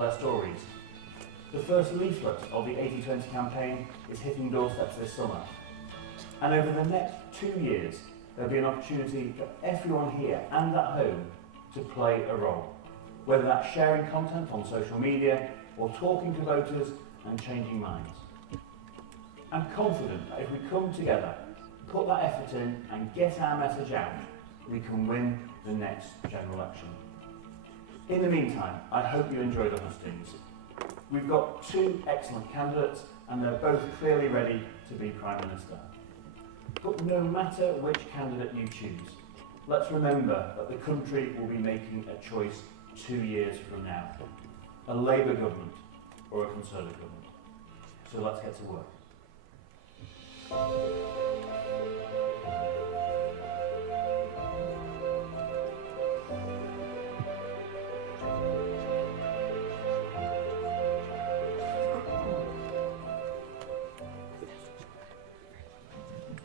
their stories. The first leaflet of the 80-20 campaign is hitting doorsteps this summer. And over the next 2 years, there'll be an opportunity for everyone here and at home to play a role, whether that's sharing content on social media or talking to voters and changing minds. I'm confident that if we come together, put that effort in and get our message out, we can win the next general election. In the meantime, I hope you enjoy the hustings. We've got 2 excellent candidates and they're both clearly ready to be Prime Minister. But no matter which candidate you choose, let's remember that the country will be making a choice 2 years from now. A Labour government or a Conservative government. So let's get to work.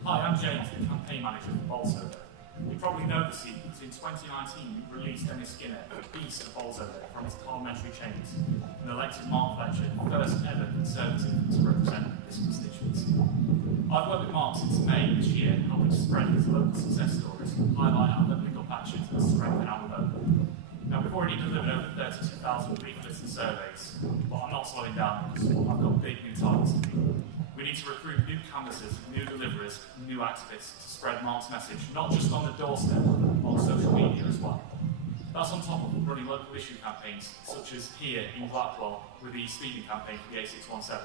Hi, I'm James, the campaign manager for Bolsover. You probably know the secret. In 2019, we released Dennis Skinner, the beast of Bolsover, from his parliamentary chains and elected Mark Fletcher, the first ever Conservative to represent this constituency. I've worked with Mark since May this year, helping to spread his local success stories, highlight our political patches and strengthen our vote. Now, we've already delivered over 32,000 leaflets and surveys, but I'm not slowing down because I've got big new targets to meet. We need to recruit new canvassers, new deliverers, new activists to spread Mark's message, not just on the doorstep, but on social media as well. That's on top of running local issue campaigns, such as here in Blackwell with the speeding campaign for the A617,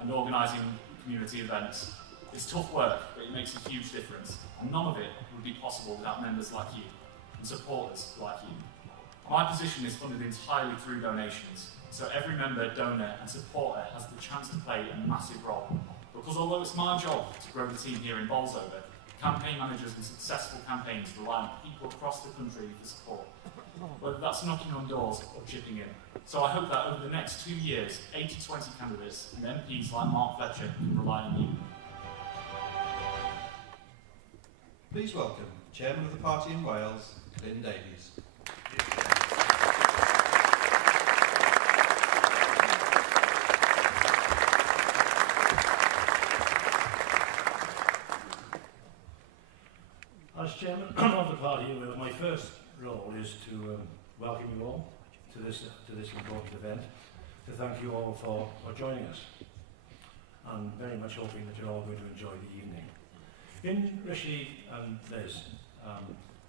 and organising community events. It's tough work, but it makes a huge difference, and none of it would be possible without members like you, and supporters like you. My position is funded entirely through donations, so every member, donor and supporter has the chance to play a massive role. Because although it's my job to grow the team here in Bolsover, campaign managers and successful campaigns rely on people across the country for support, whether that's knocking on doors or chipping in. So I hope that over the next 2 years, 80-20 candidates and MPs like Mark Fletcher can rely on you. Please welcome Chairman of the party in Wales, Lynn Davies. As Chairman of the party, my first role is to welcome you all to this important event, to thank you all for joining us, and very much hoping that you're all going to enjoy the evening. In Rishi and Liz,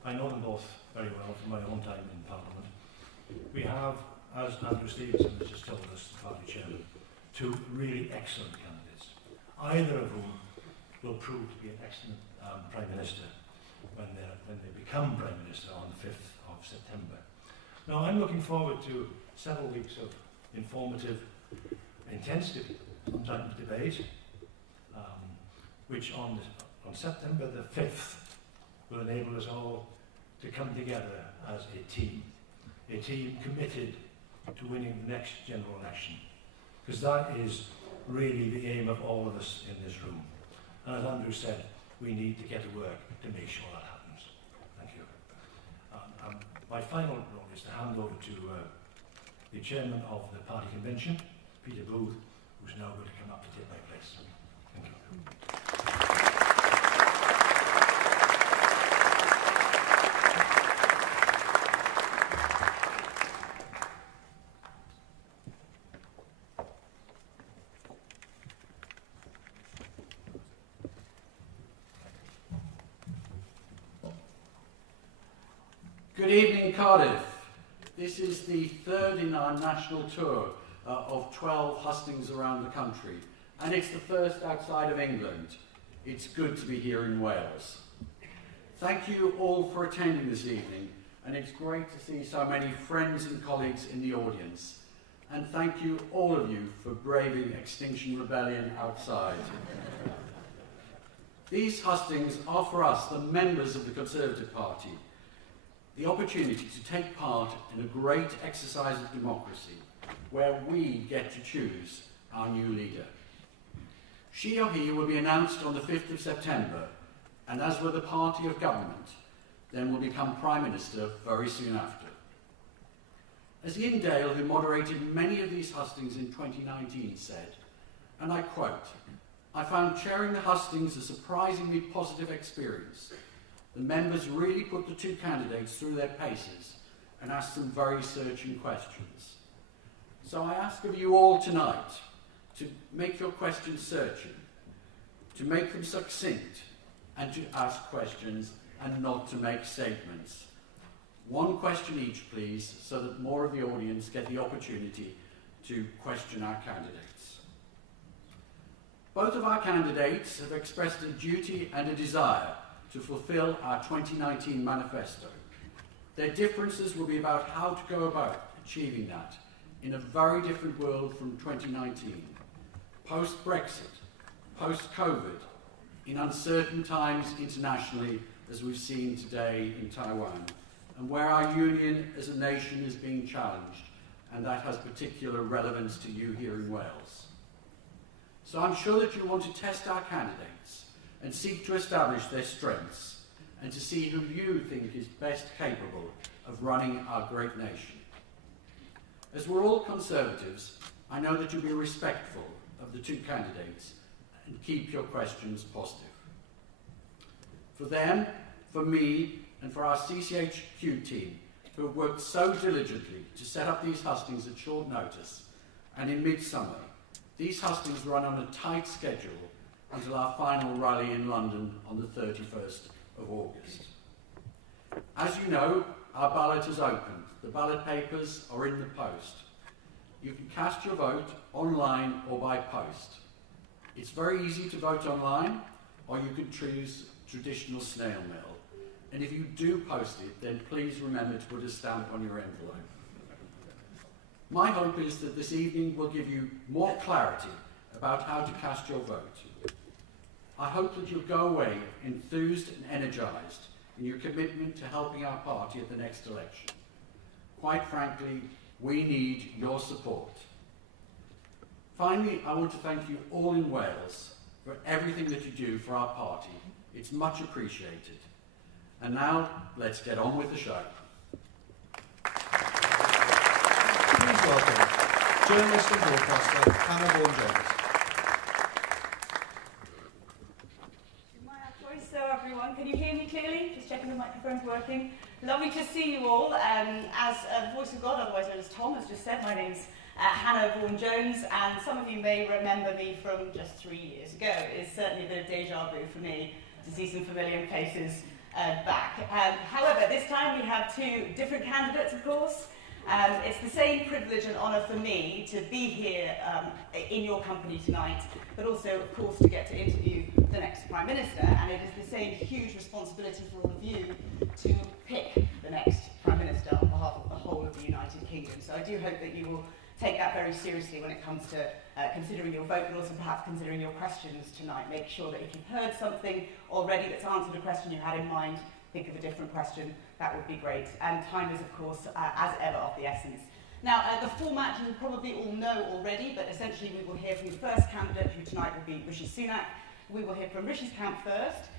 I know them both very well from my own time in Parliament. We have, as Andrew Stevenson has just told us, the party chairman, 2 really excellent candidates, either of whom will prove to be an excellent Prime Minister when they become Prime Minister on the 5th of September. Now, I'm looking forward to several weeks of informative, intensive, sometimes debate, which on September the 5th will enable us all to come together as a team committed to winning the next general election, because that is really the aim of all of us in this room. And as Andrew said, we need to get to work to make sure that happens. Thank you. My final role is to hand over to the chairman of the party convention, Peter Booth, who's now going to come up to take my place. Thank you. Good evening, Cardiff. This is the 3rd in our national tour of 12 hustings around the country, and it's the first outside of England. It's good to be here in Wales. Thank you all for attending this evening, and it's great to see so many friends and colleagues in the audience. And thank you, all of you, for braving Extinction Rebellion outside. These hustings are for us, the members of the Conservative Party, the opportunity to take part in a great exercise of democracy where we get to choose our new leader. She or he will be announced on the 5th of September, and as with the party of government, then will become Prime Minister very soon after. As Ian Dale, who moderated many of these hustings in 2019, said, and I quote, "I found chairing the hustings a surprisingly positive experience. The members really put the two candidates through their paces and asked some very searching questions. So I ask of you all tonight to make your questions searching, to make them succinct, and to ask questions and not to make statements. One question each, please, so that more of the audience get the opportunity to question our candidates." Both of our candidates have expressed a duty and a desire to fulfil our 2019 manifesto. Their differences will be about how to go about achieving that in a very different world from 2019, post-Brexit, post-COVID, in uncertain times internationally, as we've seen today in Taiwan, and where our union as a nation is being challenged, and that has particular relevance to you here in Wales. So I'm sure that you want to test our candidates and seek to establish their strengths and to see who you think is best capable of running our great nation. As we're all Conservatives, I know that you'll be respectful of the two candidates and keep your questions positive. For them, for me, and for our CCHQ team, who have worked so diligently to set up these hustings at short notice, and in midsummer, these hustings run on a tight schedule until our final rally in London on the 31st of August. As you know, our ballot has opened. The ballot papers are in the post. You can cast your vote online or by post. It's very easy to vote online, or you can choose traditional snail mail. And if you do post it, then please remember to put a stamp on your envelope. My hope is that this evening will give you more clarity about how to cast your vote. I hope that you'll go away enthused and energised in your commitment to helping our party at the next election. Quite frankly, we need your support. Finally, I want to thank you all in Wales for everything that you do for our party. It's much appreciated. And now, let's get on with the show. Please welcome journalist and broadcaster Hannah Vaughan-Jones. So everyone, can you hear me clearly? Just checking the microphone's working. Lovely to see you all. As a voice of God, otherwise known as Tom, has just said, my name's Hannah Vaughan-Jones, and some of you may remember me from just 3 years ago. It's certainly a bit of deja vu for me to see some familiar faces back. However, this time we have two different candidates, of course. It's the same privilege and honour for me to be here in your company tonight, but also, of course, to get to interview the next Prime Minister. And it is the same huge responsibility for all of you to pick the next Prime Minister on behalf of the whole of the United Kingdom. So I do hope that you will take that very seriously when it comes to considering your vote, but also perhaps considering your questions tonight. Make sure that if you've heard something already that's answered a question you had in mind, think of a different question. That would be great. And time is, of course, as ever, of the essence. Now, the format you probably all know already, but essentially we will hear from the first candidate, who tonight will be Rishi Sunak. We will hear from Rishi's camp first.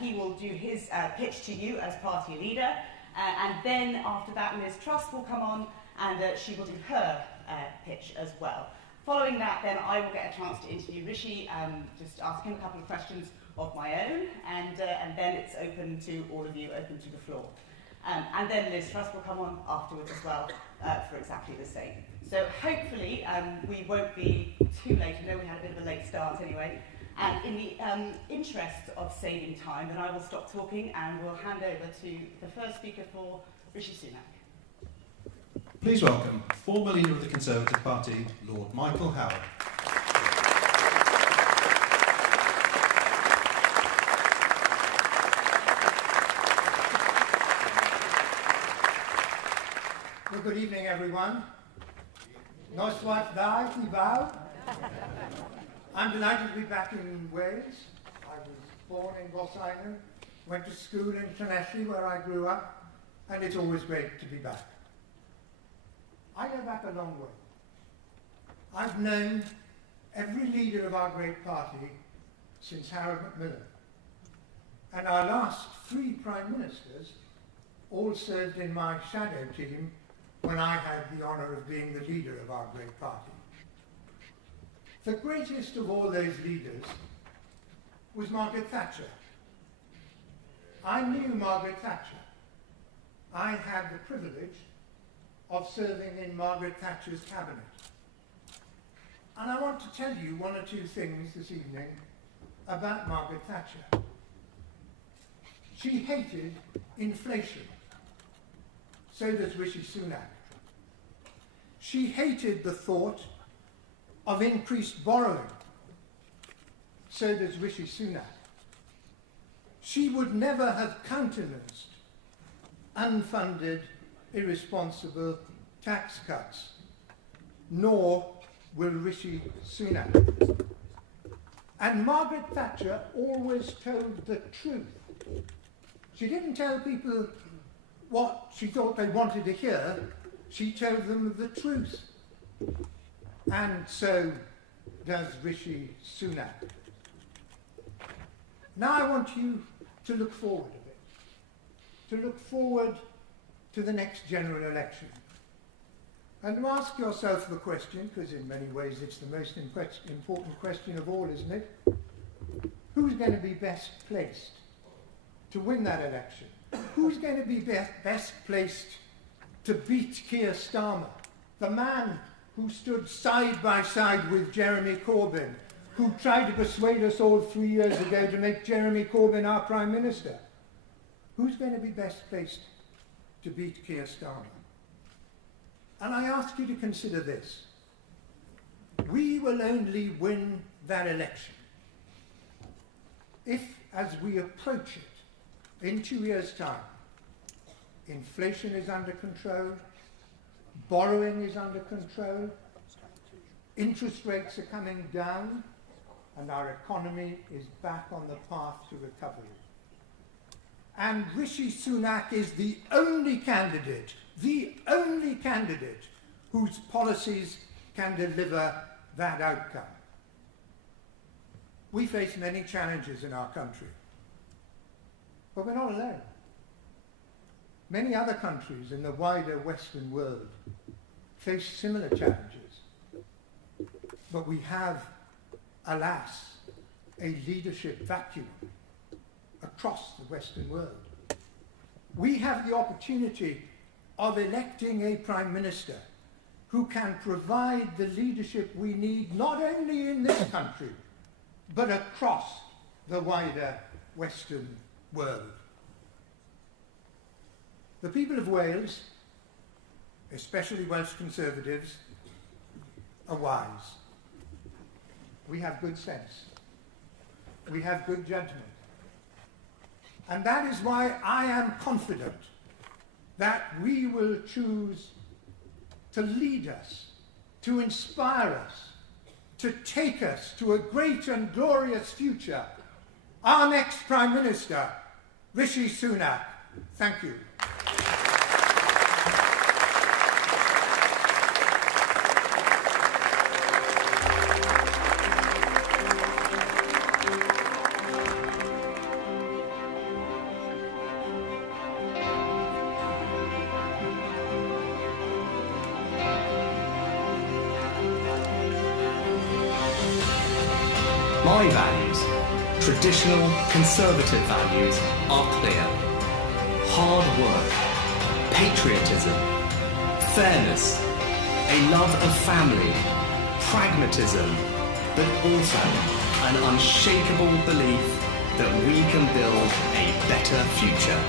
He will do his pitch to you as party leader. And then after that, Ms. Truss will come on, and she will do her pitch as well. Following that, then I will get a chance to interview Rishi, just ask him a couple of questions of my own, and then it's open to all of you, open to the floor. And then Liz Truss will come on afterwards as well for exactly the same. So hopefully we won't be too late. I know we had a bit of a late start anyway. And in the interest of saving time, then I will stop talking and we'll hand over to the first speaker for Rishi Sunak. Please welcome former leader of the Conservative Party, Lord Michael Howard. Well, good evening, everyone. Nice white day, we bow. I'm delighted to be back in Wales. I was born in Ross Island, went to school in Llanelli, where I grew up, and it's always great to be back. I go back a long way. I've known every leader of our great party since Harold Macmillan. And our last three Prime Ministers all served in my shadow team when I had the honour of being the leader of our great party. The greatest of all those leaders was Margaret Thatcher. I knew Margaret Thatcher. I had the privilege of serving in Margaret Thatcher's cabinet. And I want to tell you one or two things this evening about Margaret Thatcher. She hated inflation. So does Rishi Sunak. She hated the thought of increased borrowing. So does Rishi Sunak. She would never have countenanced unfunded, irresponsible tax cuts, nor will Rishi Sunak. And Margaret Thatcher always told the truth. She didn't tell people what she thought they wanted to hear, she told them the truth. And so does Rishi Sunak. Now I want you to look forward a bit, to look forward to the next general election. And to ask yourself the question, because in many ways it's the most important question of all, isn't it? Who's going to be best placed to win that election? Who's going to be best placed to beat Keir Starmer, the man who stood side by side with Jeremy Corbyn, who tried to persuade us all 3 years ago to make Jeremy Corbyn our Prime Minister? Who's going to be best placed to beat Keir Starmer? And I ask you to consider this. We will only win that election if, as we approach it in 2 years' time, inflation is under control, borrowing is under control, interest rates are coming down, and our economy is back on the path to recovery. And Rishi Sunak is the only candidate whose policies can deliver that outcome. We face many challenges in our country, but we're not alone. Many other countries in the wider Western world face similar challenges, but we have, alas, a leadership vacuum across the Western world. We have the opportunity of electing a Prime Minister who can provide the leadership we need not only in this country, but across the wider Western world. The people of Wales, especially Welsh Conservatives, are wise. We have good sense. We have good judgment. And that is why I am confident that we will choose to lead us, to inspire us, to take us to a great and glorious future. Our next Prime Minister, Rishi Sunak. Thank you. My values, traditional conservative values, are clear. Hard work, patriotism, fairness, a love of family, pragmatism, but also an unshakable belief that we can build a better future.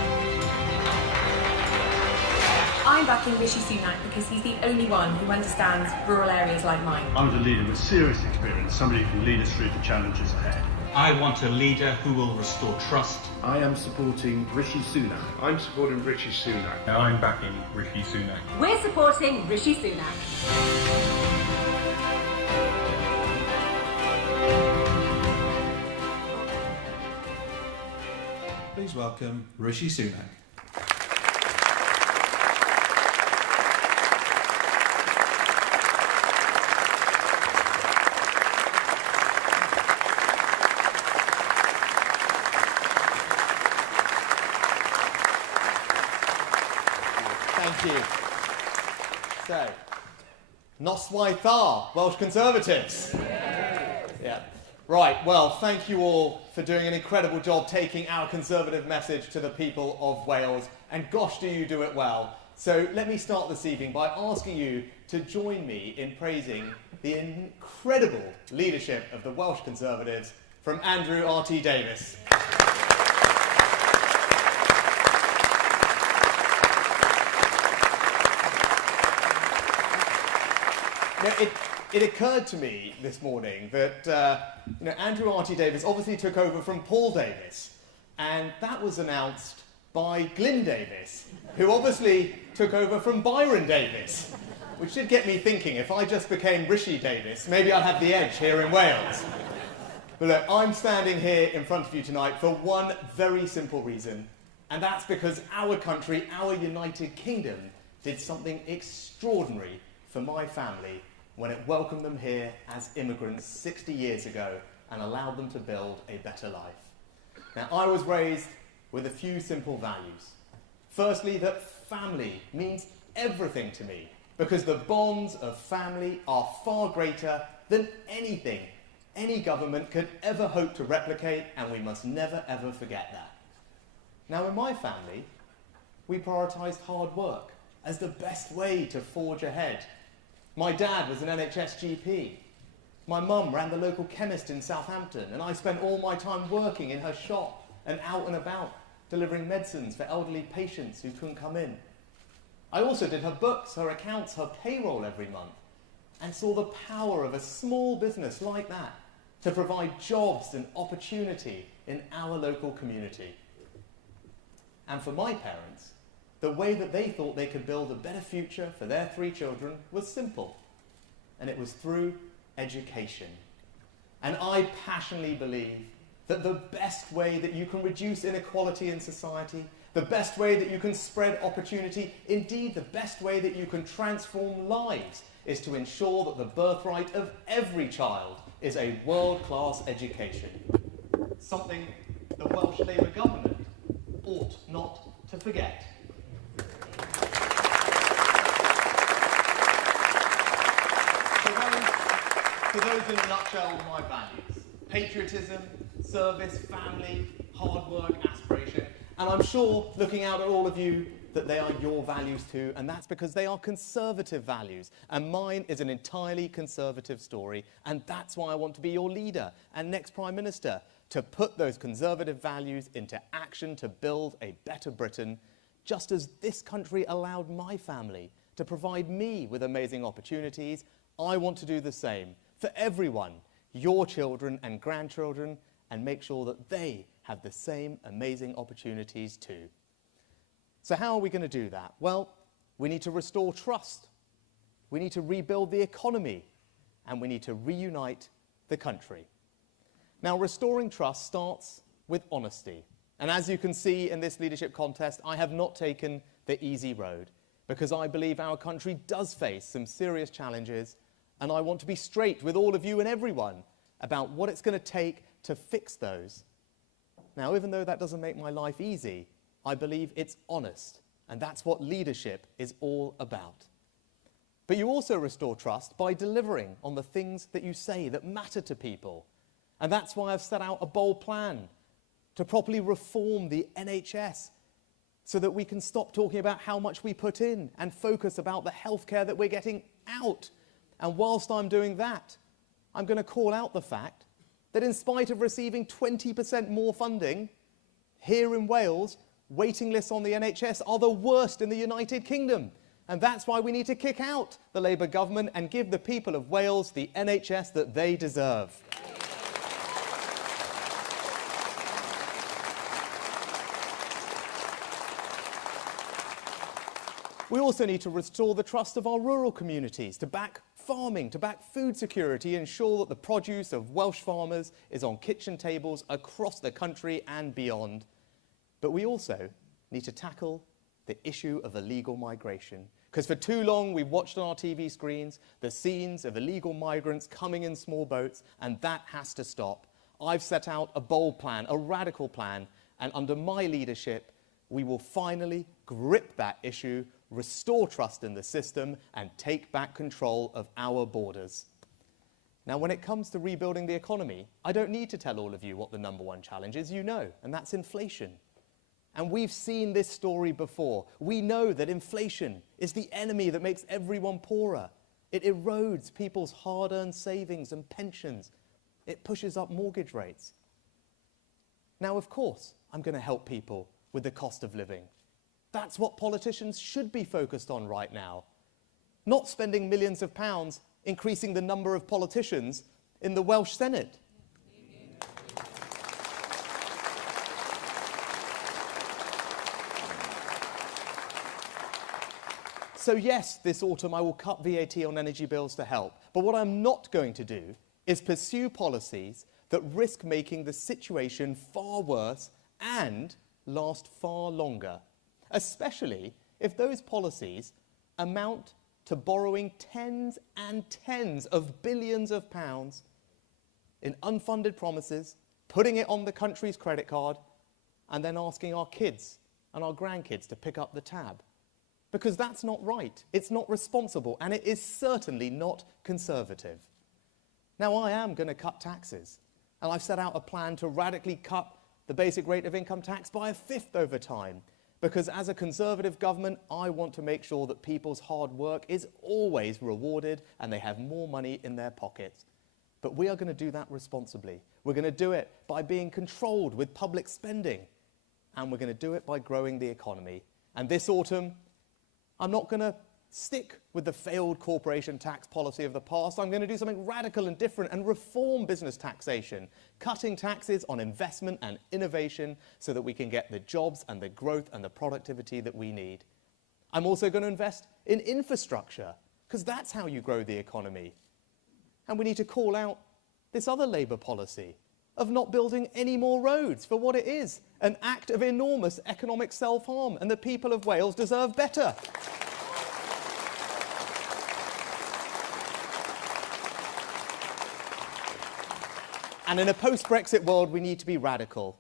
I'm backing Rishi Sunak because he's the only one who understands rural areas like mine. I want a leader with serious experience, somebody who can lead us through the challenges ahead. I want a leader who will restore trust. I am supporting Rishi Sunak. I'm supporting Rishi Sunak. And I'm backing Rishi Sunak. We're supporting Rishi Sunak. Please welcome Rishi Sunak. Thank you. So, noswaith dda, Welsh Conservatives. Yeah. Right, well, thank you all for doing an incredible job taking our Conservative message to the people of Wales, and gosh, do you do it well. So let me start this evening by asking you to join me in praising the incredible leadership of the Welsh Conservatives from Andrew R.T. Davies. Now, it occurred to me this morning that Andrew R.T. Davies obviously took over from Paul Davies, and that was announced by Glyn Davies, who obviously took over from Byron Davies, which did get me thinking, if I just became Rishi Davies, maybe I'd have the edge here in Wales. But look, I'm standing here in front of you tonight for one very simple reason, and that's because our country, our United Kingdom, did something extraordinary for my family when it welcomed them here as immigrants 60 years ago and allowed them to build a better life. Now, I was raised with a few simple values. Firstly, that family means everything to me, because the bonds of family are far greater than anything any government could ever hope to replicate, and we must never ever forget that. Now, in my family, we prioritised hard work as the best way to forge ahead. My dad was an NHS GP. My mum ran the local chemist in Southampton, and I spent all my time working in her shop and out and about, delivering medicines for elderly patients who couldn't come in. I also did her books, her accounts, her payroll every month, and saw the power of a small business like that to provide jobs and opportunity in our local community. And for my parents, the way that they thought they could build a better future for their 3 children was simple, and it was through education. And I passionately believe that the best way that you can reduce inequality in society, the best way that you can spread opportunity, indeed the best way that you can transform lives, is to ensure that the birthright of every child is a world-class education. Something the Welsh Labour government ought not to forget. For those in a nutshell, my values: patriotism, service, family, hard work, aspiration. And I'm sure, looking out at all of you, that they are your values too, and that's because they are Conservative values. And mine is an entirely Conservative story, and that's why I want to be your leader and next Prime Minister, to put those Conservative values into action to build a better Britain, just as this country allowed my family to provide me with amazing opportunities. I want to do the same for everyone, your children and grandchildren, and make sure that they have the same amazing opportunities too. So how are we going to do that? Well, we need to restore trust. We need to rebuild the economy, and we need to reunite the country. Now, restoring trust starts with honesty. And as you can see in this leadership contest, I have not taken the easy road, because I believe our country does face some serious challenges, and I want to be straight with all of you and everyone about what it's going to take to fix those. Now, even though that doesn't make my life easy, I believe it's honest, and that's what leadership is all about. But you also restore trust by delivering on the things that you say that matter to people. And that's why I've set out a bold plan to properly reform the NHS, so that we can stop talking about how much we put in and focus about the healthcare that we're getting out. And whilst I'm doing that, I'm going to call out the fact that in spite of receiving 20% more funding, here in Wales, waiting lists on the NHS are the worst in the United Kingdom. And that's why we need to kick out the Labour government and give the people of Wales the NHS that they deserve. We also need to restore the trust of our rural communities, to back farming, to back food security, ensure that the produce of Welsh farmers is on kitchen tables across the country and beyond. But we also need to tackle the issue of illegal migration, because for too long we've watched on our TV screens the scenes of illegal migrants coming in small boats, and that has to stop. I've set out a bold plan, a radical plan, and under my leadership we will finally grip that issue, restore trust in the system, and take back control of our borders. Now, when it comes to rebuilding the economy, I don't need to tell all of you what the #1 challenge is, you know, and that's inflation. And we've seen this story before. We know that inflation is the enemy that makes everyone poorer. It erodes people's hard-earned savings and pensions. It pushes up mortgage rates. Now, of course, I'm going to help people with the cost of living. That's what politicians should be focused on right now. Not spending millions of pounds increasing the number of politicians in the Welsh Senate. So yes, this autumn I will cut VAT on energy bills to help. But what I'm not going to do is pursue policies that risk making the situation far worse and last far longer, especially if those policies amount to borrowing tens and tens of billions of pounds in unfunded promises, putting it on the country's credit card, and then asking our kids and our grandkids to pick up the tab. Because that's not right, it's not responsible, and it is certainly not conservative. Now, I am going to cut taxes, and I've set out a plan to radically cut the basic rate of income tax by 1/5 over time, because as a Conservative government, I want to make sure that people's hard work is always rewarded and they have more money in their pockets. But we are going to do that responsibly. We're going to do it by being controlled with public spending, and we're going to do it by growing the economy. And this autumn, I'm not going to stick with the failed corporation tax policy of the past. I'm going to do something radical and different and reform business taxation, cutting taxes on investment and innovation so that we can get the jobs and the growth and the productivity that we need. I'm also going to invest in infrastructure, because that's how you grow the economy. And we need to call out this other Labour policy of not building any more roads for what it is, an act of enormous economic self-harm, and the people of Wales deserve better. And in a post-Brexit world, we need to be radical.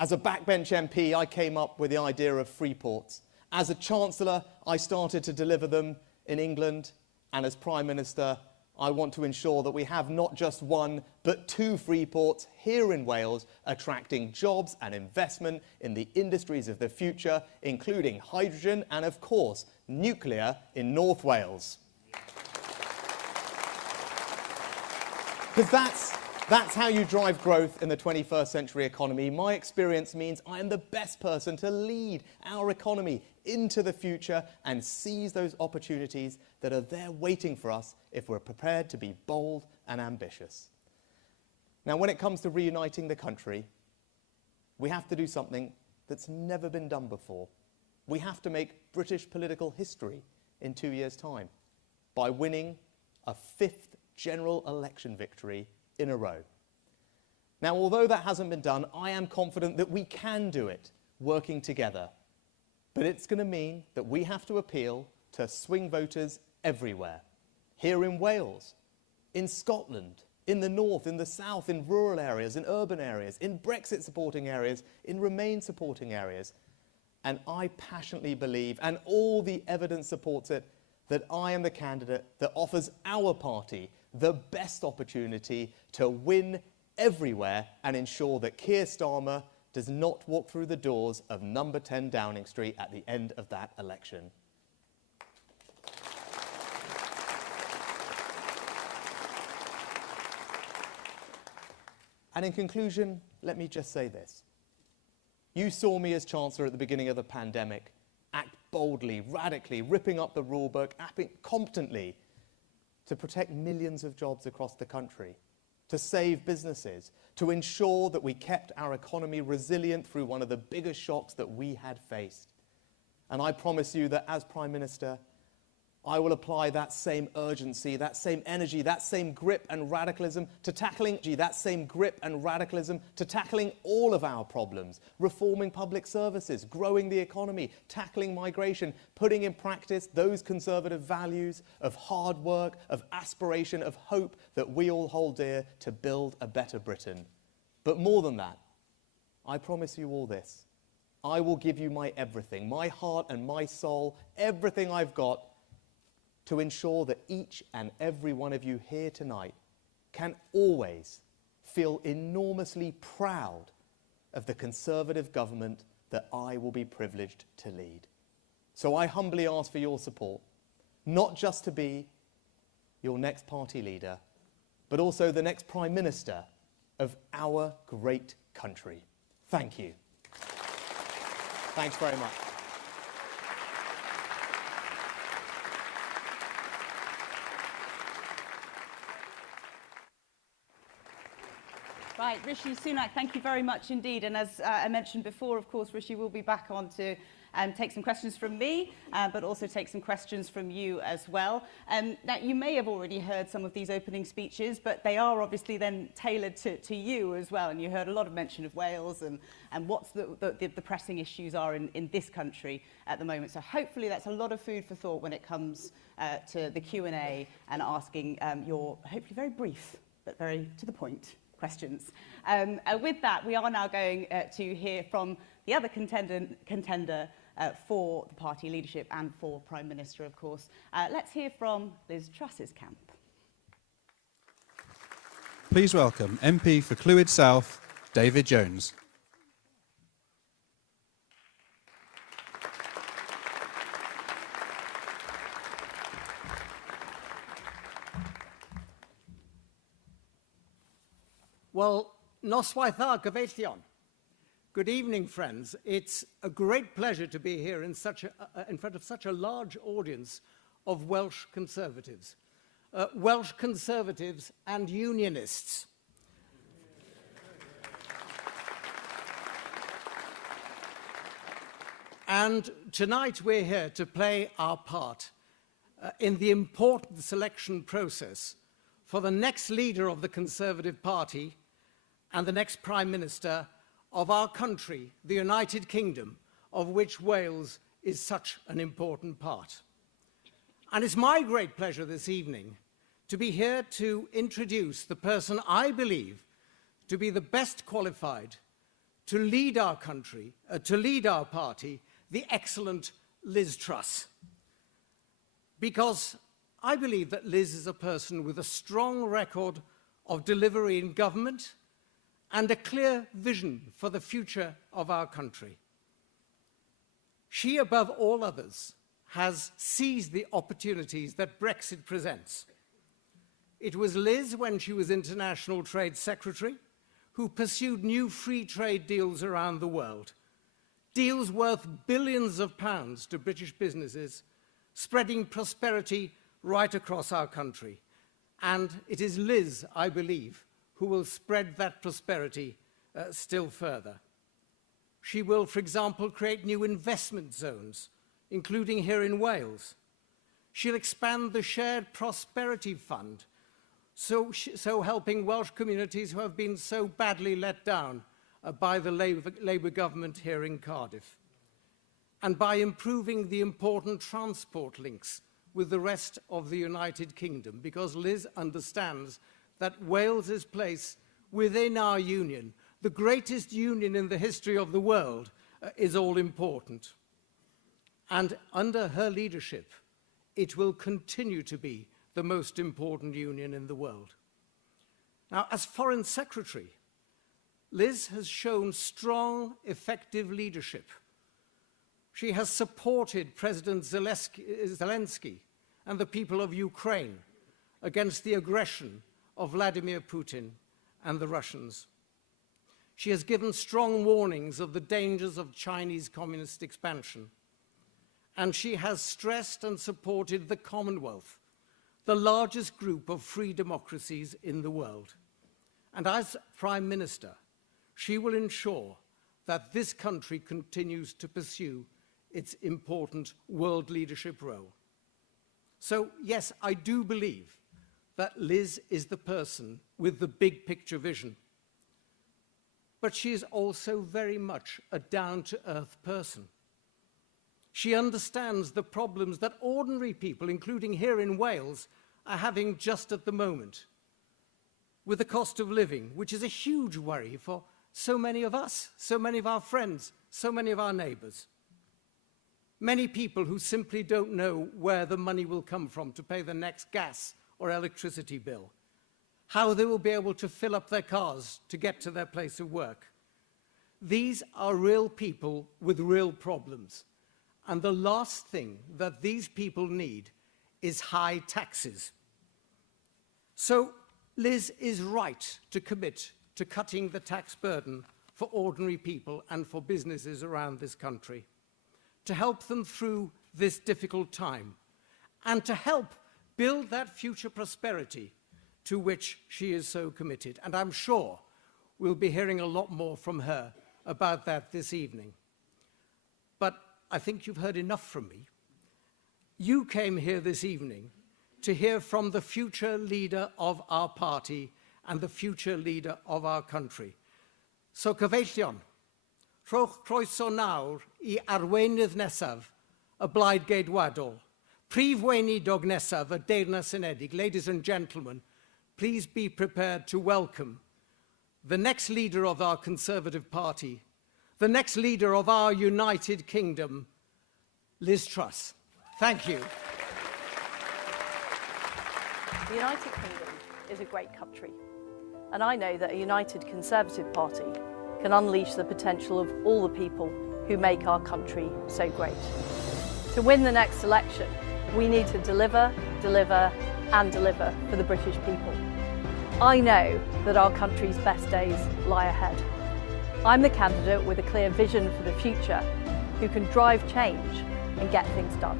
As a backbench MP, I came up with the idea of free ports. As a Chancellor, I started to deliver them in England, and as Prime Minister, I want to ensure that we have not just 1, but 2 free ports here in Wales, attracting jobs and investment in the industries of the future, including hydrogen and, of course, nuclear in North Wales. Because that's how you drive growth in the 21st century economy. My experience means I am the best person to lead our economy into the future and seize those opportunities that are there waiting for us if we're prepared to be bold and ambitious. Now, when it comes to reuniting the country, we have to do something that's never been done before. We have to make British political history in 2 years' time by winning a 5th general election victory in a row. Now, although that hasn't been done, I am confident that we can do it, working together. But it's going to mean that we have to appeal to swing voters everywhere. Here in Wales, in Scotland, in the north, in the south, in rural areas, in urban areas, in Brexit-supporting areas, in Remain-supporting areas. And I passionately believe, and all the evidence supports it, that I am the candidate that offers our party the best opportunity to win everywhere and ensure that Keir Starmer does not walk through the doors of number 10 Downing Street at the end of that election. And in conclusion, let me just say this. You saw me as Chancellor at the beginning of the pandemic act boldly, radically, ripping up the rule book, acting competently to protect millions of jobs across the country, to save businesses, to ensure that we kept our economy resilient through one of the biggest shocks that we had faced. And I promise you that as Prime Minister, I will apply that same urgency, that same energy, that same grip and radicalism to tackling all of our problems, reforming public services, growing the economy, tackling migration, putting in practice those conservative values of hard work, of aspiration, of hope that we all hold dear to build a better Britain. But more than that, I promise you all this. I will give you my everything, my heart and my soul, everything I've got, to ensure that each and every one of you here tonight can always feel enormously proud of the Conservative government that I will be privileged to lead. So I humbly ask for your support, not just to be your next party leader, but also the next Prime Minister of our great country. Thank you. Thanks very much. Right, Rishi Sunak, thank you very much indeed. And as I mentioned before, of course, Rishi will be back on to take some questions from me, but also take some questions from you as well. Now, you may have already heard some of these opening speeches, but they are obviously then tailored to you as well. And you heard a lot of mention of Wales and what the pressing issues are in this country at the moment. So hopefully that's a lot of food for thought when it comes to the Q&A and asking your hopefully very brief, but very to the point questions. With that, we are now going to hear from the other contender for the party leadership and for Prime Minister, of course. Let's hear from Liz Truss's camp. Please welcome MP for Clwyd South, David Jones. Well, noswaith dda gyfeillion. Good evening, friends. It's a great pleasure to be here in front of such a large audience of Welsh Conservatives. Welsh Conservatives and Unionists. And tonight we're here to play our part in the important selection process for the next leader of the Conservative Party and the next Prime Minister of our country, the United Kingdom, of which Wales is such an important part. And it's my great pleasure this evening to be here to introduce the person I believe to be the best qualified to lead our country, to lead our party, the excellent Liz Truss. Because I believe that Liz is a person with a strong record of delivery in government and a clear vision for the future of our country. She, above all others, has seized the opportunities that Brexit presents. It was Liz, when she was International Trade Secretary, who pursued new free trade deals around the world, deals worth billions of pounds to British businesses, spreading prosperity right across our country. And it is Liz, I believe, who will spread that prosperity still further. She will, for example, create new investment zones, including here in Wales. She'll expand the Shared Prosperity Fund, so helping Welsh communities who have been so badly let down by the Labour government here in Cardiff, and by improving the important transport links with the rest of the United Kingdom, because Liz understands that Wales's place within our union, the greatest union in the history of the world, is all important. And under her leadership, it will continue to be the most important union in the world. Now, as Foreign Secretary, Liz has shown strong, effective leadership. She has supported President Zelensky and the people of Ukraine against the aggression of Vladimir Putin and the Russians. She has given strong warnings of the dangers of Chinese communist expansion. And she has stressed and supported the Commonwealth, the largest group of free democracies in the world. And as Prime Minister, she will ensure that this country continues to pursue its important world leadership role. So, yes, I do believe that Liz is the person with the big picture vision. But she is also very much a down-to-earth person. She understands the problems that ordinary people, including here in Wales, are having just at the moment, with the cost of living, which is a huge worry for so many of us, so many of our friends, so many of our neighbours. Many people who simply don't know where the money will come from to pay the next gas or electricity bill, how they will be able to fill up their cars to get to their place of work. These are real people with real problems. And the last thing that these people need is high taxes. So Liz is right to commit to cutting the tax burden for ordinary people and for businesses around this country, to help them through this difficult time, and to help build that future prosperity to which she is so committed. And I'm sure we'll be hearing a lot more from her about that this evening. But I think you've heard enough from me. You came here this evening to hear from the future leader of our party and the future leader of our country. So cyfeillion, rhowch croeso nawr I arweinydd nesaf y Blaid Geidwadol. Prif weinidog nesaf y Deyrnas Unedig. Ladies and gentlemen, please be prepared to welcome the next leader of our Conservative Party, the next leader of our United Kingdom, Liz Truss. Thank you. The United Kingdom is a great country, and I know that a united Conservative Party can unleash the potential of all the people who make our country so great. To win the next election, we need to deliver, deliver, and deliver for the British people. I know that our country's best days lie ahead. I'm the candidate with a clear vision for the future who can drive change and get things done.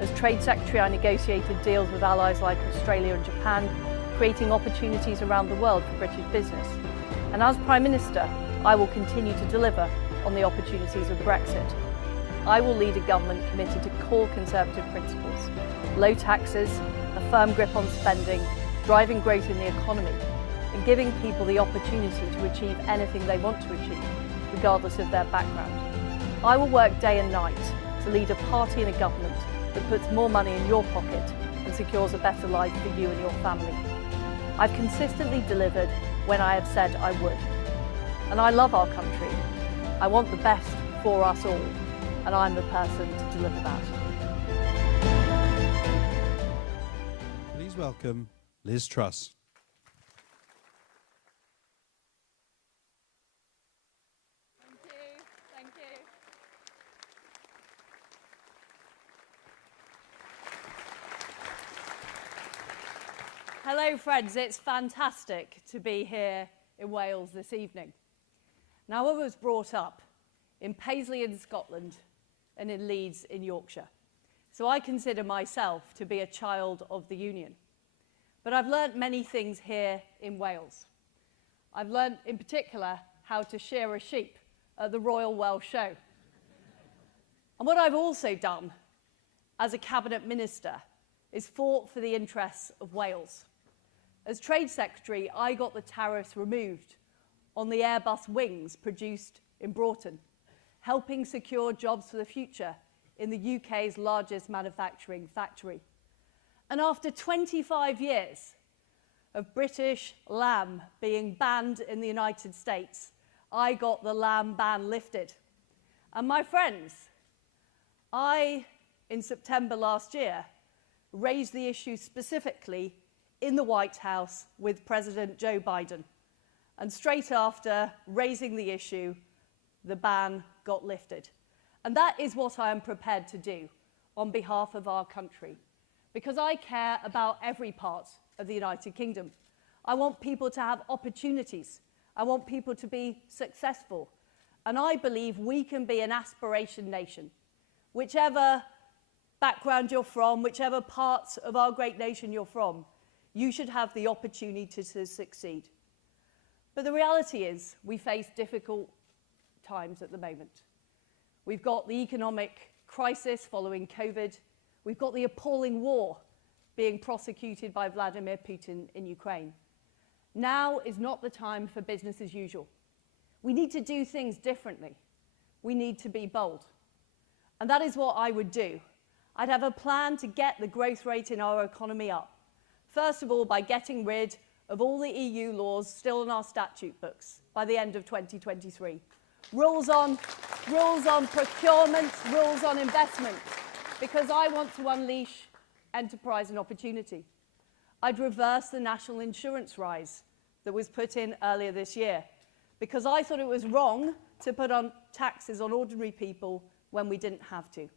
As Trade Secretary, I negotiated deals with allies like Australia and Japan, creating opportunities around the world for British business. And as Prime Minister, I will continue to deliver on the opportunities of Brexit. I will lead a government committed to core Conservative principles: low taxes, a firm grip on spending, driving growth in the economy, and giving people the opportunity to achieve anything they want to achieve, regardless of their background. I will work day and night to lead a party and a government that puts more money in your pocket and secures a better life for you and your family. I've consistently delivered when I have said I would. And I love our country. I want the best for us all, and I'm the person to deliver that. Please welcome Liz Truss. Thank you. Hello friends, it's fantastic to be here in Wales this evening. Now, I was brought up in Paisley in Scotland and in Leeds in Yorkshire, so I consider myself to be a child of the Union. But I've learnt many things here in Wales. I've learnt in particular how to shear a sheep at the Royal Welsh Show. And what I've also done as a cabinet minister is fought for the interests of Wales. As Trade Secretary, I got the tariffs removed on the Airbus wings produced in Broughton, helping secure jobs for the future in the UK's largest manufacturing factory. And after 25 years of British lamb being banned in the United States, I got the lamb ban lifted. And my friends, I, in September last year, raised the issue specifically in the White House with President Joe Biden. And straight after raising the issue, the ban got lifted. And that is what I am prepared to do on behalf of our country, because I care about every part of the United Kingdom. I want people to have opportunities. I want people to be successful. And I believe we can be an aspiration nation. Whichever background you're from, whichever parts of our great nation you're from, you should have the opportunity to succeed. But the reality is we face difficult times at the moment. We've got the economic crisis following COVID. We've got the appalling war being prosecuted by Vladimir Putin in Ukraine. Now is not the time for business as usual. We need to do things differently. We need to be bold. And that is what I would do. I'd have a plan to get the growth rate in our economy up. First of all, by getting rid of all the EU laws still in our statute books by the end of 2023. Rules on procurement, rules on investment, because I want to unleash enterprise and opportunity. I'd reverse the national insurance rise that was put in earlier this year, because I thought it was wrong to put on taxes on ordinary people when we didn't have to.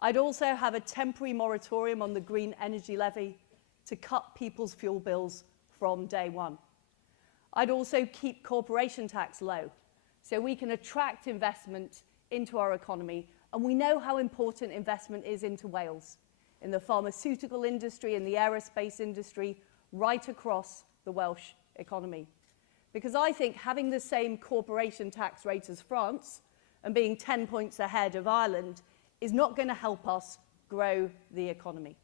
I'd also have a temporary moratorium on the green energy levy to cut people's fuel bills from day one. I'd also keep corporation tax low so we can attract investment into our economy, and we know how important investment is into Wales, in the pharmaceutical industry, in the aerospace industry, right across the Welsh economy. Because I think having the same corporation tax rate as France and being 10 points ahead of Ireland is not going to help us grow the economy.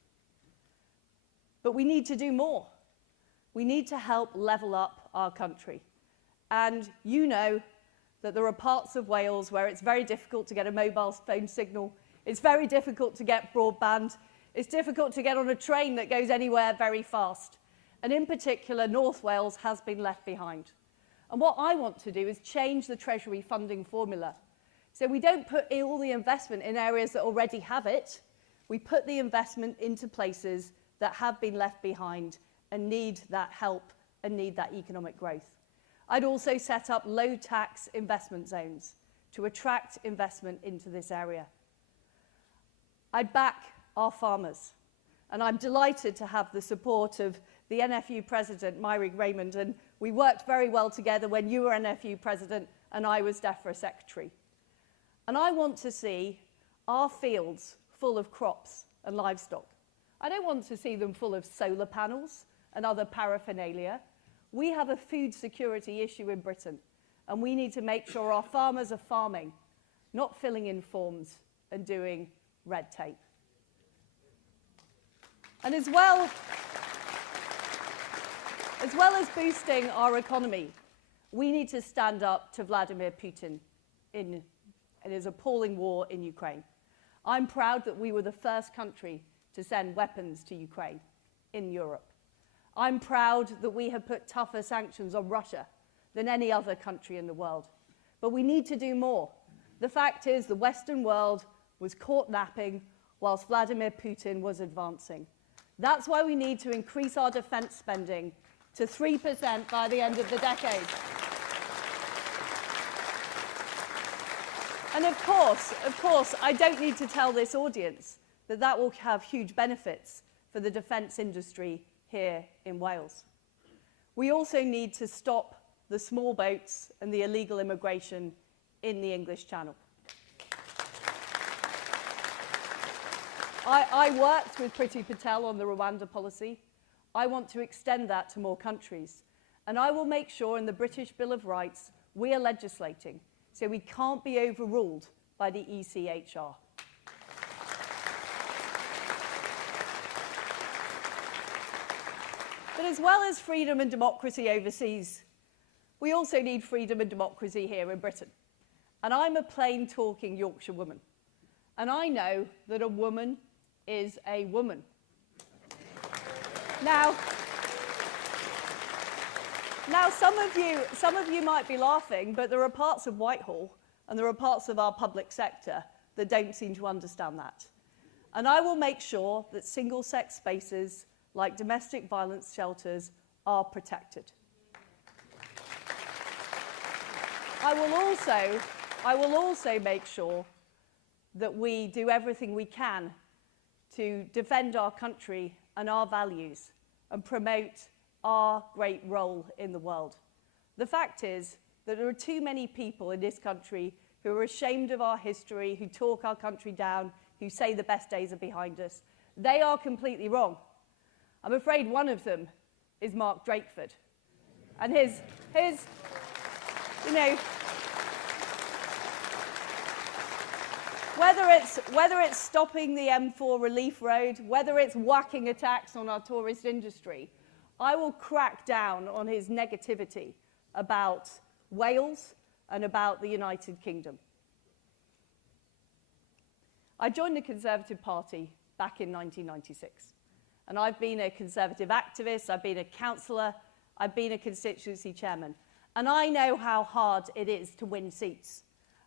But we need to do more. We need to help level up our country. And you know that there are parts of Wales where it's very difficult to get a mobile phone signal. It's very difficult to get broadband. It's difficult to get on a train that goes anywhere very fast. And in particular, North Wales has been left behind. And what I want to do is change the Treasury funding formula. So we don't put all the investment in areas that already have it. We put the investment into places that have been left behind and need that help and need that economic growth. I'd also set up low-tax investment zones to attract investment into this area. I'd back our farmers, and I'm delighted to have the support of the NFU President, Myrick Raymond, and we worked very well together when you were NFU President and I was DEFRA Secretary. And I want to see our fields full of crops and livestock. I don't want to see them full of solar panels and other paraphernalia. We have a food security issue in Britain, and we need to make sure our farmers are farming, not filling in forms and doing red tape. And as well as boosting our economy, we need to stand up to Vladimir Putin in his appalling war in Ukraine. I'm proud that we were the first country to send weapons to Ukraine in Europe. I'm proud that we have put tougher sanctions on Russia than any other country in the world. But we need to do more. The fact is the Western world was caught napping whilst Vladimir Putin was advancing. That's why we need to increase our defense spending to 3% by the end of the decade. And of course, I don't need to tell this audience that that will have huge benefits for the defence industry here in Wales. We also need to stop the small boats and the illegal immigration in the English Channel. I worked with Priti Patel on the Rwanda policy. I want to extend that to more countries. And I will make sure in the British Bill of Rights we are legislating so we can't be overruled by the ECHR. But as well as freedom and democracy overseas, we also need freedom and democracy here in Britain. And I'm a plain-talking Yorkshire woman. And I know that a woman is a woman. Now some of you might be laughing, but there are parts of Whitehall and there are parts of our public sector that don't seem to understand that. And I will make sure that single-sex spaces like domestic violence shelters are protected. I will also make sure that we do everything we can to defend our country and our values and promote our great role in the world. The fact is that there are too many people in this country who are ashamed of our history, who talk our country down, who say the best days are behind us. They are completely wrong. I'm afraid one of them is Mark Drakeford. And his you know, whether it's stopping the M4 relief road, whether it's whacking a tax on our tourist industry, I will crack down on his negativity about Wales and about the United Kingdom. I joined the Conservative Party back in 1996. And I've been a Conservative activist, I've been a councillor, I've been a constituency chairman, and I know how hard it is to win seats.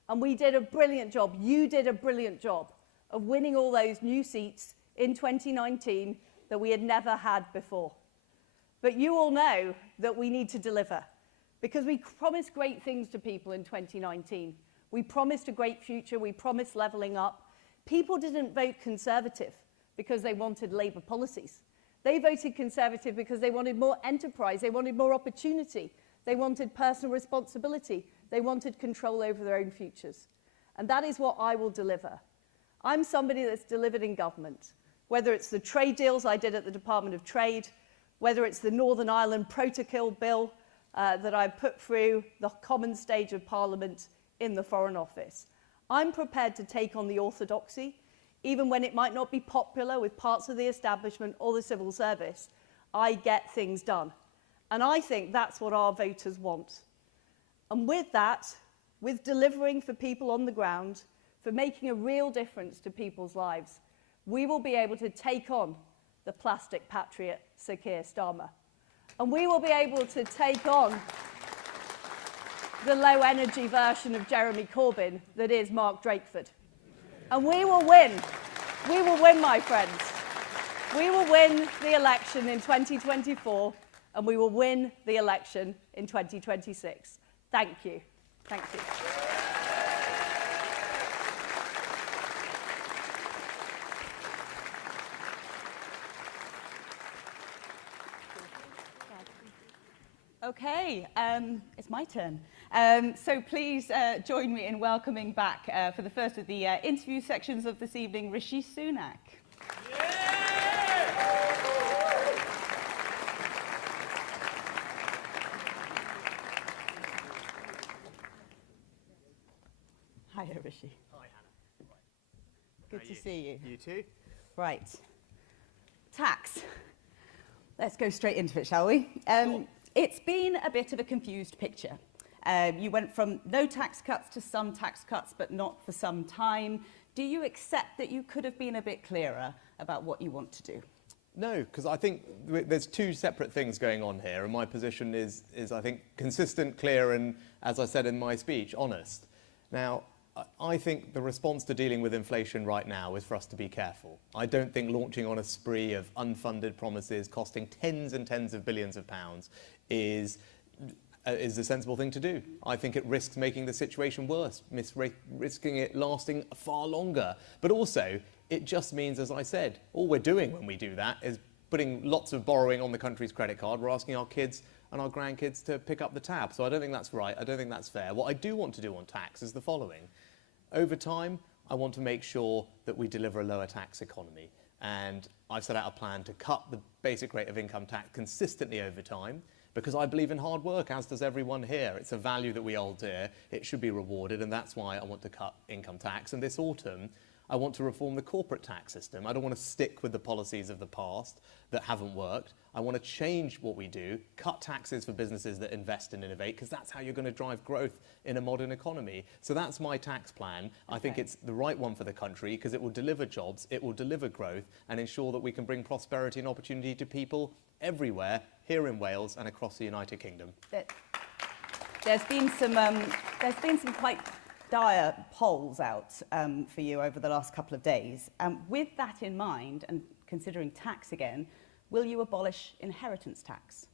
And we did a brilliant job, you did a brilliant job of winning all those new seats in 2019 that we had never had before. But you all know that we need to deliver, because we promised great things to people in 2019. We promised a great future, we promised levelling up. People didn't vote Conservative because they wanted Labour policies. They voted Conservative because they wanted more enterprise, they wanted more opportunity, they wanted personal responsibility, they wanted control over their own futures. And that is what I will deliver. I'm somebody that's delivered in government, whether it's the trade deals I did at the Department of Trade, whether it's the Northern Ireland Protocol Bill that I put through the common stage of Parliament in the Foreign Office. I'm prepared to take on the orthodoxy, even when it might not be popular with parts of the establishment or the civil service. I get things done. And I think that's what our voters want. And with that, with delivering for people on the ground, for making a real difference to people's lives, we will be able to take on the plastic patriot Sir Keir Starmer. And we will be able to take on the low-energy version of Jeremy Corbyn that is Mark Drakeford. And we will win. We will win, my friends. We will win the election in 2024, and we will win the election in 2026. Thank you. Thank you. Okay, it's my turn. So please join me in welcoming back for the first of the interview sections of this evening, Rishi Sunak. Hiya, Rishi. Hi, Hannah. Good to see you. You too. Right. Tax. Let's go straight into it, shall we? Sure. It's been a bit of a confused picture. You went from no tax cuts to some tax cuts, but not for some time. Do you accept that you could have been a bit clearer about what you want to do? No, because I think there's two separate things going on here, and my position is I think, consistent, clear, and, as I said in my speech, honest. Now, I think the response to dealing with inflation right now is for us to be careful. I don't think launching on a spree of unfunded promises costing tens and tens of billions of pounds is the sensible thing to do. I think it risks making the situation worse, risking it lasting far longer. But also, it just means, as I said, all we're doing when we do that is putting lots of borrowing on the country's credit card. We're asking our kids and our grandkids to pick up the tab. So I don't think that's right. I don't think that's fair. What I do want to do on tax is the following. Over time, I want to make sure that we deliver a lower tax economy. And I've set out a plan to cut the basic rate of income tax consistently over time, because I believe in hard work, as does everyone here. It's a value that we hold dear. It should be rewarded, and that's why I want to cut income tax. And this autumn, I want to reform the corporate tax system. I don't want to stick with the policies of the past that haven't worked. I want to change what we do, cut taxes for businesses that invest and innovate, because that's how you're going to drive growth in a modern economy. So that's my tax plan. I think it's the right one for the country, because it will deliver jobs, it will deliver growth, and ensure that we can bring prosperity and opportunity to people everywhere, here in Wales and across the United Kingdom. There's been some quite dire polls out for you over the last couple of days. With that in mind, and considering tax again, will you abolish inheritance tax?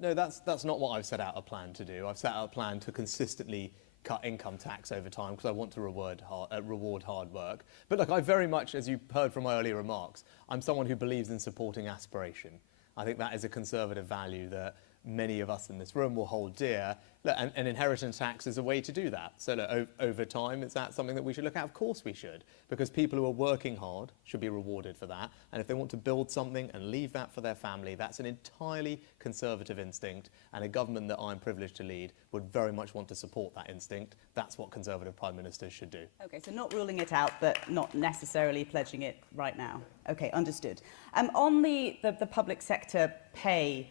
No, that's not what I've set out a plan to do. I've set out a plan to consistently cut income tax over time, because I want to reward hard work. But look, I very much, as you heard from my earlier remarks, I'm someone who believes in supporting aspiration. I think that is a conservative value that many of us in this room will hold dear, and inheritance tax is a way to do that. So look, over time, is that something that we should look at? Of course we should, because people who are working hard should be rewarded for that, and if they want to build something and leave that for their family, that's an entirely conservative instinct, and a government that I'm privileged to lead would very much want to support that instinct. That's what Conservative Prime Ministers should do. Okay, so not ruling it out, but not necessarily pledging it right now. Okay, understood. On the public sector pay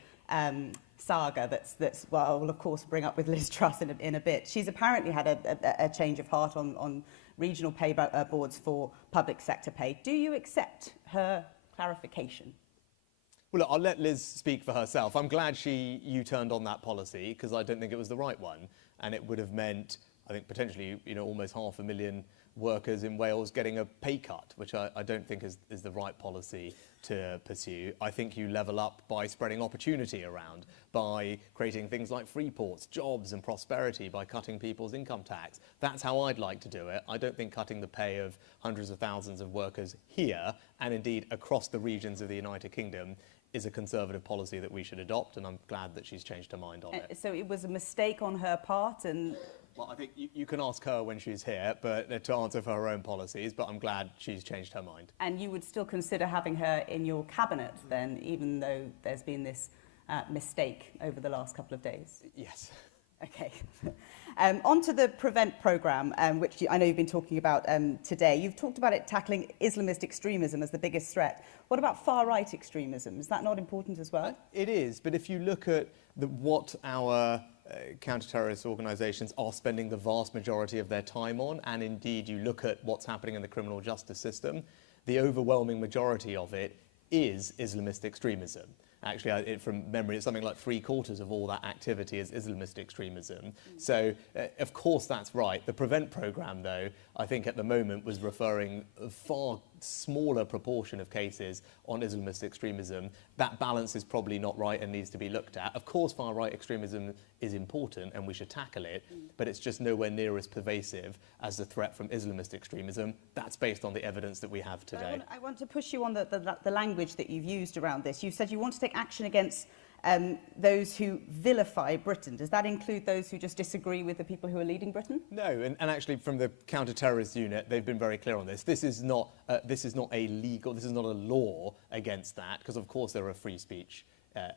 saga that's well, I will of course bring up with Liz Truss in a bit. She's apparently had a change of heart on regional pay boards for public sector pay. Do you accept her clarification? Well, look, I'll let Liz speak for herself. I'm glad she U-turned on that policy, because I don't think it was the right one. And it would have meant, I think, potentially, almost 500,000 workers in Wales getting a pay cut, which I don't think is the right policy to pursue. I think you level up by spreading opportunity around, by creating things like free ports, jobs and prosperity, by cutting people's income tax. That's how I'd like to do it. I don't think cutting the pay of hundreds of thousands of workers here, and indeed across the regions of the United Kingdom, is a Conservative policy that we should adopt, and I'm glad that she's changed her mind on it. So it was a mistake on her part, and... Well, I think you can ask her when she's here, but to answer for her own policies, but I'm glad she's changed her mind. And you would still consider having her in your cabinet then, even though there's been this mistake over the last couple of days? Yes. Okay. On to the PREVENT programme, which I know you've been talking about today. You've talked about it tackling Islamist extremism as the biggest threat. What about far-right extremism? Is that not important as well? It is, but if you look at what our counter-terrorist organisations are spending the vast majority of their time on, and indeed you look at what's happening in the criminal justice system, the overwhelming majority of it is Islamist extremism. Actually, from memory, it's something like 3/4 of all that activity is Islamist extremism. So, of course, that's right. The PREVENT programme, though, I think at the moment was referring a far smaller proportion of cases on Islamist extremism. That balance is probably not right and needs to be looked at. Of course, far-right extremism is important and we should tackle it, but it's just nowhere near as pervasive as the threat from Islamist extremism. That's based on the evidence that we have today. I want to push you on the language that you've used around this. You said you want to take action against those who vilify Britain. Does that include those who just disagree with the people who are leading Britain? No, and actually from the counter-terrorist unit, they've been very clear on this. This is not a law against that, because of course there are free speech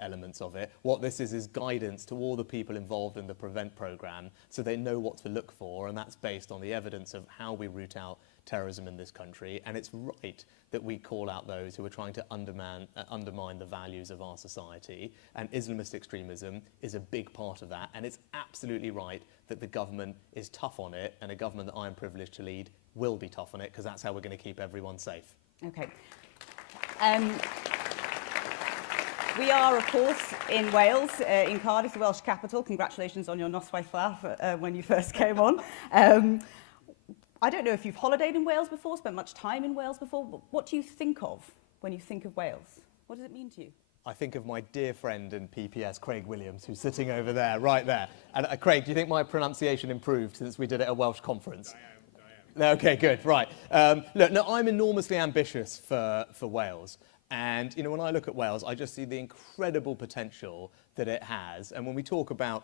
elements of it. What this is guidance to all the people involved in the PREVENT programme, so they know what to look for, and that's based on the evidence of how we root out terrorism in this country. And it's right that we call out those who are trying to undermine the values of our society, and Islamist extremism is a big part of that. And it's absolutely right that the government is tough on it, and a government that I am privileged to lead will be tough on it, because that's how we're going to keep everyone safe. Okay. We are, of course, in Wales, in Cardiff, the Welsh capital. Congratulations on your noswaith fawr when you first came on. I don't know if you've holidayed in Wales before, spent much time in Wales before, but what do you think of when you think of Wales? What does it mean to you? I think of my dear friend in PPS, Craig Williams, who's sitting over there, right there. And Craig, do you think my pronunciation improved since we did it at a Welsh conference? I am. Okay, good, right. Look, no, I'm enormously ambitious for Wales. And, when I look at Wales, I just see the incredible potential that it has. And when you talk about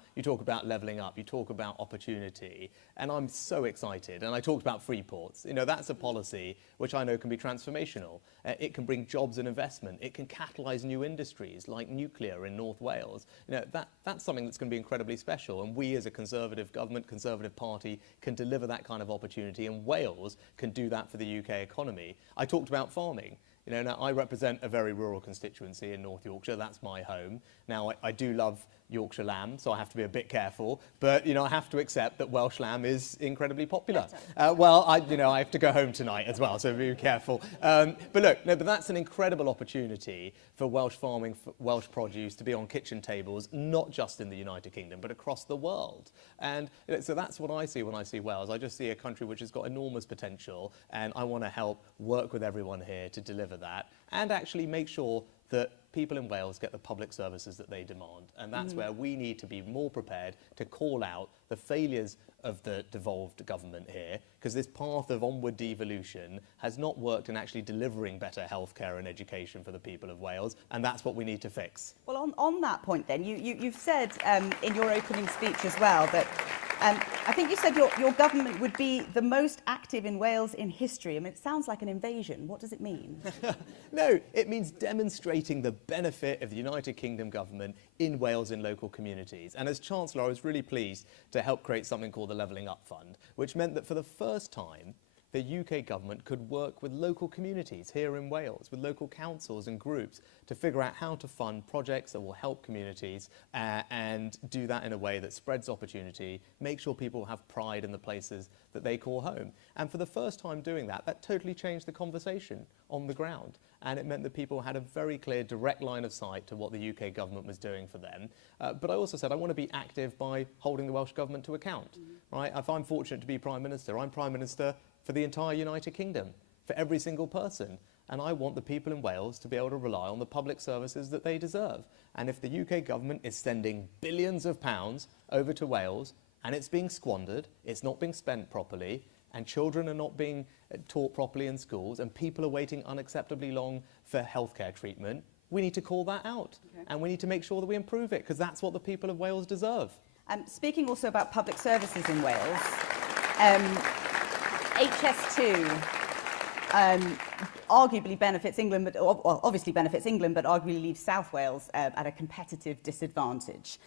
levelling up, you talk about opportunity, and I'm so excited. And I talked about free ports. That's a policy which I know can be transformational. It can bring jobs and investment. It can catalyse new industries like nuclear in North Wales. That's something that's going to be incredibly special. And we as a Conservative government, Conservative party, can deliver that kind of opportunity. And Wales can do that for the UK economy. I talked about farming. Now I represent a very rural constituency in North Yorkshire. That's my home. Now, I do love Yorkshire lamb, so I have to be a bit careful. But, I have to accept that Welsh lamb is incredibly popular. Well, I have to go home tonight as well, so be careful. But look, but that's an incredible opportunity for Welsh farming, for Welsh produce to be on kitchen tables, not just in the United Kingdom, but across the world. And so that's what I see when I see Wales. I just see a country which has got enormous potential, and I want to help work with everyone here to deliver that, and actually make sure that people in Wales get the public services that they demand. And that's where we need to be more prepared to call out the failures of the devolved government here, because this path of onward devolution has not worked in actually delivering better healthcare and education for the people of Wales, and that's what we need to fix. Well, on that point then, you've said in your opening speech as well that I think you said your government would be the most active in Wales in history. I mean, it sounds like an invasion. What does it mean? No, it means demonstrating the benefit of the United Kingdom government in Wales in local communities. And as Chancellor, I was really pleased to help create something called the Levelling Up Fund, which meant that for the first time, the UK government could work with local communities here in Wales, with local councils and groups, to figure out how to fund projects that will help communities and do that in a way that spreads opportunity, make sure people have pride in the places that they call home. And for the first time doing that, that totally changed the conversation on the ground. And it meant that people had a very clear, direct line of sight to what the UK government was doing for them. But I also said I want to be active by holding the Welsh Government to account. Right? If I'm fortunate to be Prime Minister, I'm Prime Minister for the entire United Kingdom, for every single person. And I want the people in Wales to be able to rely on the public services that they deserve. And if the UK government is sending billions of pounds over to Wales, and it's being squandered, it's not being spent properly, and children are not being taught properly in schools, and people are waiting unacceptably long for healthcare treatment, we need to call that out. Okay. And we need to make sure that we improve it, because that's what the people of Wales deserve. Speaking also about public services in Wales, HS2 arguably benefits England, but obviously benefits England, but arguably leaves South Wales at a competitive disadvantage.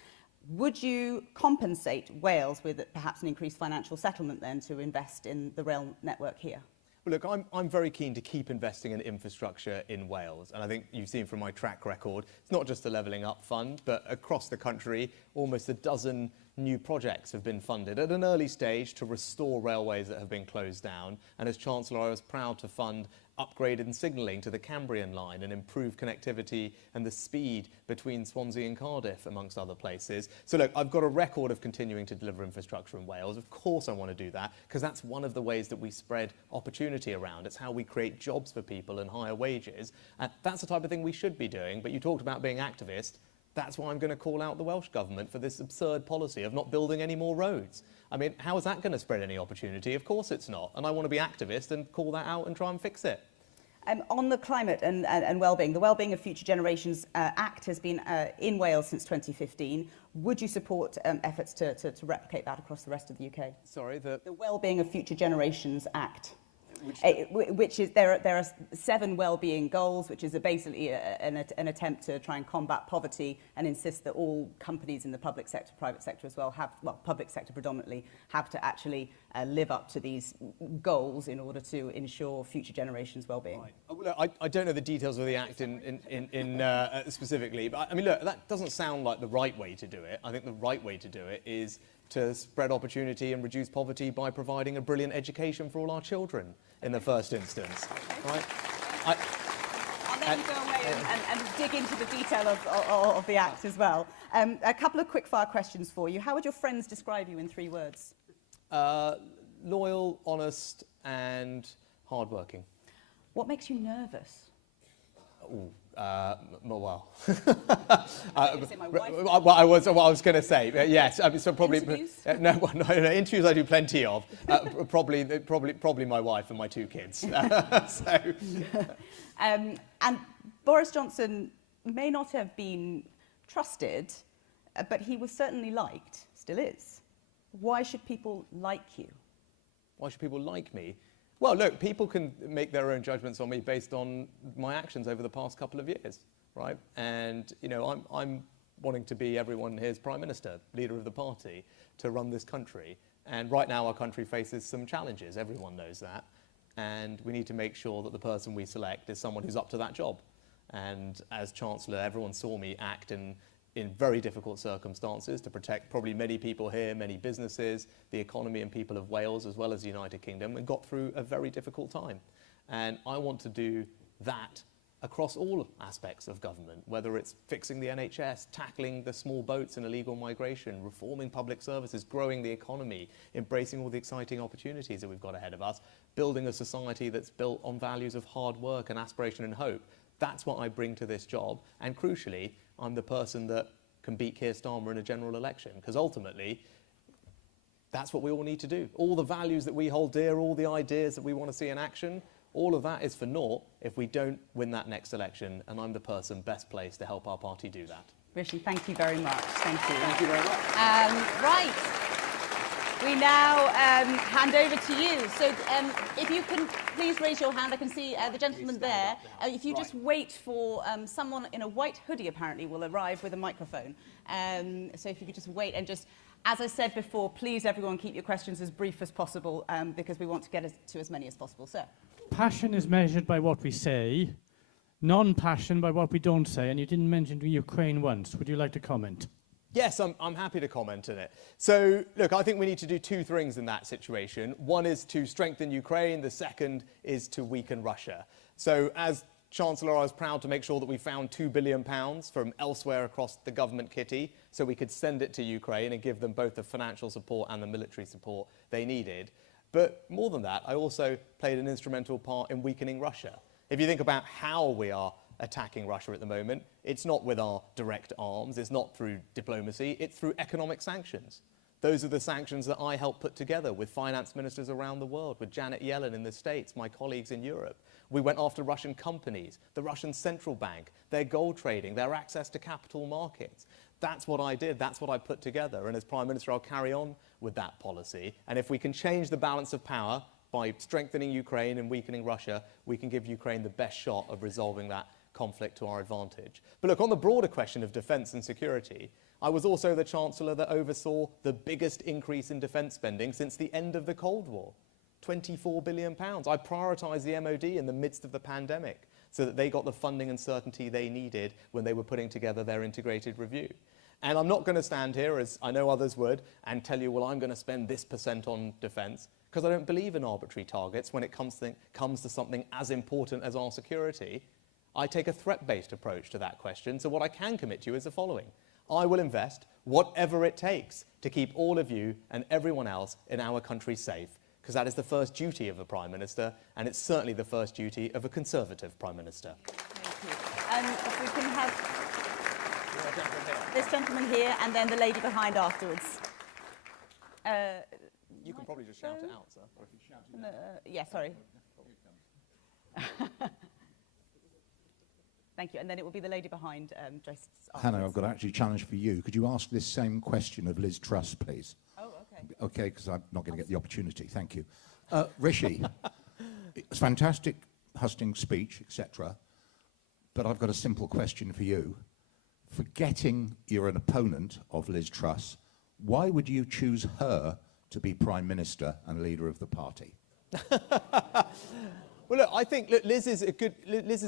Would you compensate Wales with perhaps an increased financial settlement then to invest in the rail network here? Well, look, I'm very keen to keep investing in infrastructure in Wales. And I think you've seen from my track record, it's not just the Levelling Up Fund, but across the country, almost a dozen new projects have been funded at an early stage to restore railways that have been closed down. And as Chancellor, I was proud to fund upgraded signalling to the Cambrian line and improve connectivity and the speed between Swansea and Cardiff, amongst other places. So look, I've got a record of continuing to deliver infrastructure in Wales. Of course I want to do that, because that's one of the ways that we spread opportunity around. It's how we create jobs for people and higher wages. And that's the type of thing we should be doing. But you talked about being activist. That's why I'm going to call out the Welsh Government for this absurd policy of not building any more roads. I mean, how is that going to spread any opportunity? Of course it's not. And I want to be activist and call that out and try and fix it. On the climate and well-being, the Wellbeing of Future Generations Act has been in Wales since 2015. Would you support efforts to replicate that across the rest of the UK? Sorry, the Wellbeing of Future Generations Act. Which is there are 7 well-being goals, which is basically an attempt to try and combat poverty and insist that all companies in the public sector, private sector as well, public sector predominantly, have to actually live up to these goals in order to ensure future generations' well-being. Right. I don't know the details of the Act specifically, but I mean, look, that doesn't sound like the right way to do it. I think the right way to do it is to spread opportunity and reduce poverty by providing a brilliant education for all our children in the first instance. Right? I'll let you go away and dig into the detail of the Act as well. A couple of quick-fire questions for you. How would your friends describe you in 3 words? Loyal, honest, and hardworking. What makes you nervous? Ooh. Well, I was going to say, yes. So probably interviews? No, interviews I do plenty of. Probably my wife and my 2 kids. And Boris Johnson may not have been trusted, but he was certainly liked, still is. Why should people like you? Why should people like me? Well, look, people can make their own judgments on me based on my actions over the past couple of years, right? And, you know, I'm wanting to be everyone here's Prime Minister, leader of the party, to run this country. And right now our country faces some challenges, everyone knows that. And we need to make sure that the person we select is someone who's up to that job. And as Chancellor, everyone saw me act in very difficult circumstances to protect probably many people here, many businesses, the economy and people of Wales, as well as the United Kingdom, and got through a very difficult time. And I want to do that across all aspects of government, whether it's fixing the NHS, tackling the small boats and illegal migration, reforming public services, growing the economy, embracing all the exciting opportunities that we've got ahead of us, building a society that's built on values of hard work and aspiration and hope. That's what I bring to this job. And crucially, I'm the person that can beat Keir Starmer in a general election, because ultimately, that's what we all need to do. All the values that we hold dear, all the ideas that we want to see in action, all of that is for naught if we don't win that next election, and I'm the person best placed to help our party do that. Rishi, thank you very much. Thank you. Thank you very much. Right. we now hand over to you. So if you can please raise your hand. I can see the gentleman there. If you just wait for someone in a white hoodie, apparently, will arrive with a microphone. So if you could just wait and just, as I said before, please, everyone, keep your questions as brief as possible because we want to get to as many as possible. Sir. Passion is measured by what we say, non-passion by what we don't say, and you didn't mention Ukraine once. Would you like to comment? Yes, I'm happy to comment on it. So, look, I think we need to do two things in that situation. One is to strengthen Ukraine. The second is to weaken Russia. So, as Chancellor, I was proud to make sure that we found £2 billion from elsewhere across the government kitty so we could send it to Ukraine and give them both the financial support and the military support they needed. But more than that, I also played an instrumental part in weakening Russia. If you think about how we are attacking Russia at the moment, it's not with our direct arms, it's not through diplomacy, it's through economic sanctions. Those are the sanctions that I helped put together with finance ministers around the world, with Janet Yellen in the States, my colleagues in Europe. We went after Russian companies, the Russian central bank, their gold trading, their access to capital markets. That's what I did, that's what I put together, and as Prime Minister I'll carry on with that policy. And if we can change the balance of power by strengthening Ukraine and weakening Russia, we can give Ukraine the best shot of resolving that conflict to our advantage. But look, on the broader question of defence and security, I was also the Chancellor that oversaw the biggest increase in defence spending since the end of the Cold War. £24 billion. I prioritised the MOD in the midst of the pandemic so that they got the funding and certainty they needed when they were putting together their integrated review. And I'm not going to stand here, as I know others would, and tell you, well, I'm going to spend this % on defence, because I don't believe in arbitrary targets when it comes to something as important as our security. I take a threat-based approach to that question, so what I can commit to you is the following. I will invest whatever it takes to keep all of you and everyone else in our country safe, because that is the first duty of a Prime Minister, and it's certainly the first duty of a Conservative Prime Minister. Thank you. If we can have this gentleman here and then the lady behind afterwards. You can probably just shout it out, sir. Yeah, sorry. Thank you. And then it will be the lady behind dressed afterwards. Hannah, I've got actually a challenge for you. Could you ask this same question of Liz Truss, please? Oh, okay. Okay, because I'm not going to get the opportunity. Thank you. Rishi, it's a fantastic hustling speech, etc. But I've got a simple question for you. Forgetting you're an opponent of Liz Truss, why would you choose her to be Prime Minister and leader of the party? Well, look, I think Liz is a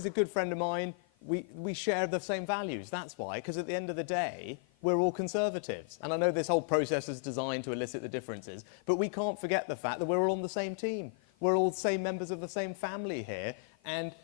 good friend of mine. We share the same values, that's why, because at the end of the day, we're all Conservatives. And I know this whole process is designed to elicit the differences, but we can't forget the fact that we're all on the same team. We're all the same members of the same family here, and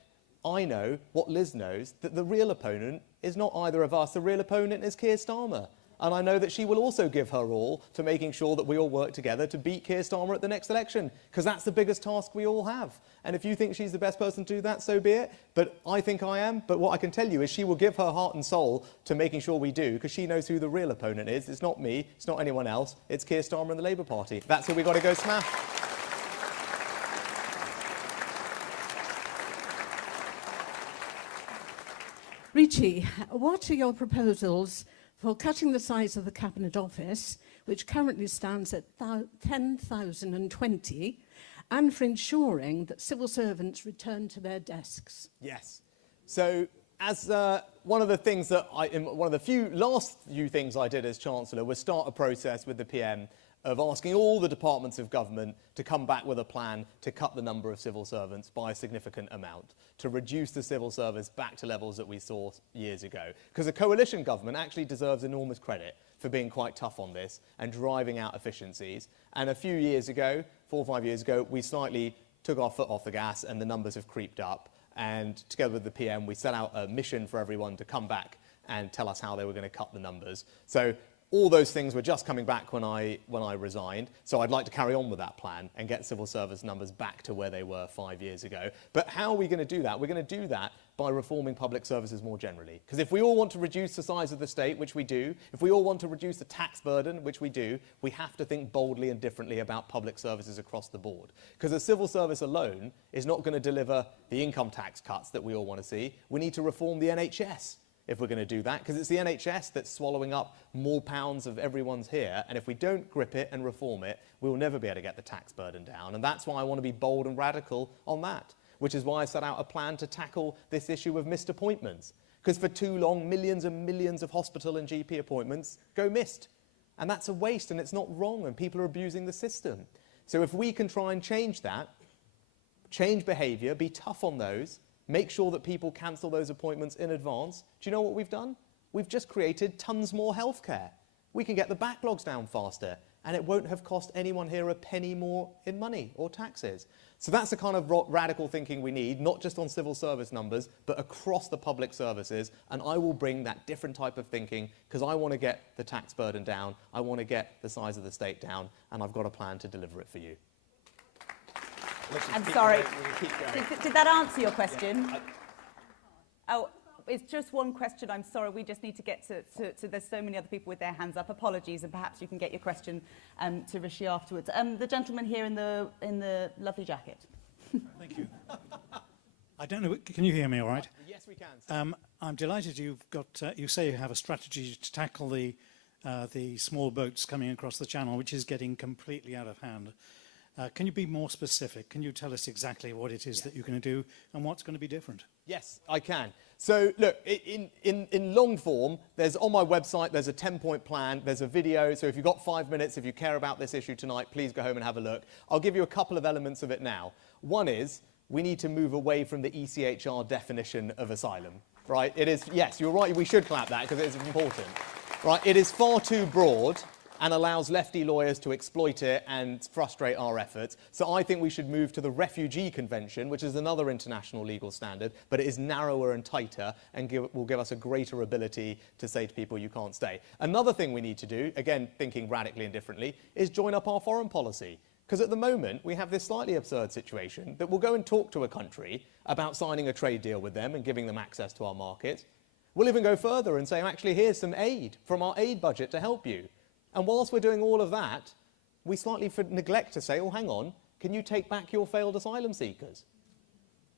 I know what Liz knows, that the real opponent is not either of us, the real opponent is Keir Starmer. And I know that she will also give her all to making sure that we all work together to beat Keir Starmer at the next election, because that's the biggest task we all have. And if you think she's the best person to do that, so be it. But I think I am. But what I can tell you is she will give her heart and soul to making sure we do, because she knows who the real opponent is. It's not me, it's not anyone else, it's Keir Starmer and the Labour Party. That's who we've got to go smash. Rishi, what are your proposals for cutting the size of the Cabinet Office, which currently stands at 10,020, and for ensuring that civil servants return to their desks? Yes. So, as one of the things that one of the last few things I did as Chancellor was start a process with the PM of asking all the departments of government to come back with a plan to cut the number of civil servants by a significant amount, to reduce the civil service back to levels that we saw years ago. Because a coalition government actually deserves enormous credit for being quite tough on this and driving out efficiencies. And a few years ago, 4 or 5 years ago, we slightly took our foot off the gas and the numbers have creeped up. And together with the PM, we set out a mission for everyone to come back and tell us how they were going to cut the numbers. So all those things were just coming back when I resigned, so I'd like to carry on with that plan and get civil service numbers back to where they were 5 years ago. But how are we going to do that? We're going to do that by reforming public services more generally. Because if we all want to reduce the size of the state, which we do, if we all want to reduce the tax burden, which we do, we have to think boldly and differently about public services across the board. Because a civil service alone is not going to deliver the income tax cuts that we all want to see. We need to reform the NHS. if we're going to do that, because it's the NHS that's swallowing up more pounds of everyone's here, and if we don't grip it and reform it, we will never be able to get the tax burden down, and that's why I want to be bold and radical on that, which is why I set out a plan to tackle this issue of missed appointments, because for too long, millions and millions of hospital and GP appointments go missed, and that's a waste, and it's not wrong, and people are abusing the system. So if we can try and change that, change behaviour, be tough on those, make sure that people cancel those appointments in advance. Do you know what we've done? We've just created tons more healthcare. We can get the backlogs down faster, and it won't have cost anyone here a penny more in money or taxes. So that's the kind of radical thinking we need, not just on civil service numbers, but across the public services. And I will bring that different type of thinking because I want to get the tax burden down, I want to get the size of the state down, and I've got a plan to deliver it for you. I'm sorry. Did that answer your question? Oh, it's just one question. I'm sorry. We just need to get to there's so many other people with their hands up. Apologies, and perhaps you can get your question to Rishi afterwards. The gentleman here in the lovely jacket. Thank you. I don't know. Can you hear me all right? Yes, we can. I'm delighted you've got. You say you have a strategy to tackle the small boats coming across the channel, which is getting completely out of hand. Can you be more specific? Can you tell us exactly what it is that you're going to do and what's going to be different? Yes, I can. So look, in long form, there's on my website, there's a 10-point plan, there's a video. So if you've got 5 minutes, if you care about this issue tonight, please go home and have a look. I'll give you a couple of elements of it now. One is we need to move away from the ECHR definition of asylum, right? It is, yes, you're right, we should clap that because it is important, right? It is far too broad and allows lefty lawyers to exploit it and frustrate our efforts. So I think we should move to the Refugee Convention, which is another international legal standard, but it is narrower and tighter and will give us a greater ability to say to people, you can't stay. Another thing we need to do, again, thinking radically and differently, is join up our foreign policy. Because at the moment, we have this slightly absurd situation that we'll go and talk to a country about signing a trade deal with them and giving them access to our markets. We'll even go further and say, actually, here's some aid from our aid budget to help you. And whilst we're doing all of that, we slightly neglect to say, oh, hang on, can you take back your failed asylum seekers?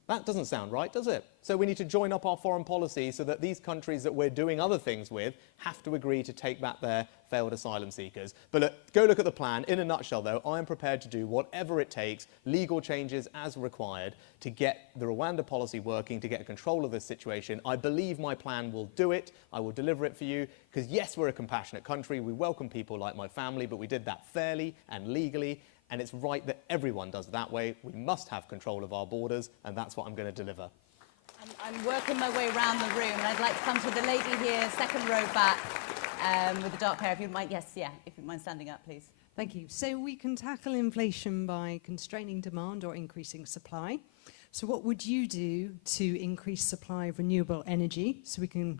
That doesn't sound right, does it? So we need to join up our foreign policy so that these countries that we're doing other things with have to agree to take back their failed asylum seekers. But look, go look at the plan. In a nutshell, though, I am prepared to do whatever it takes, legal changes as required, to get the Rwanda policy working, to get control of this situation. I believe my plan will do it. I will deliver it for you. Because yes, we're a compassionate country. We welcome people like my family, but we did that fairly and legally. And it's right that everyone does it that way. We must have control of our borders, and that's what I'm going to deliver. I'm working my way around the room, and I'd like to come to the lady here, second row back, with the dark hair. If you mind, yes, yeah, if you mind standing up, please. Thank you. So we can tackle inflation by constraining demand or increasing supply. So what would you do to increase supply of renewable energy so we can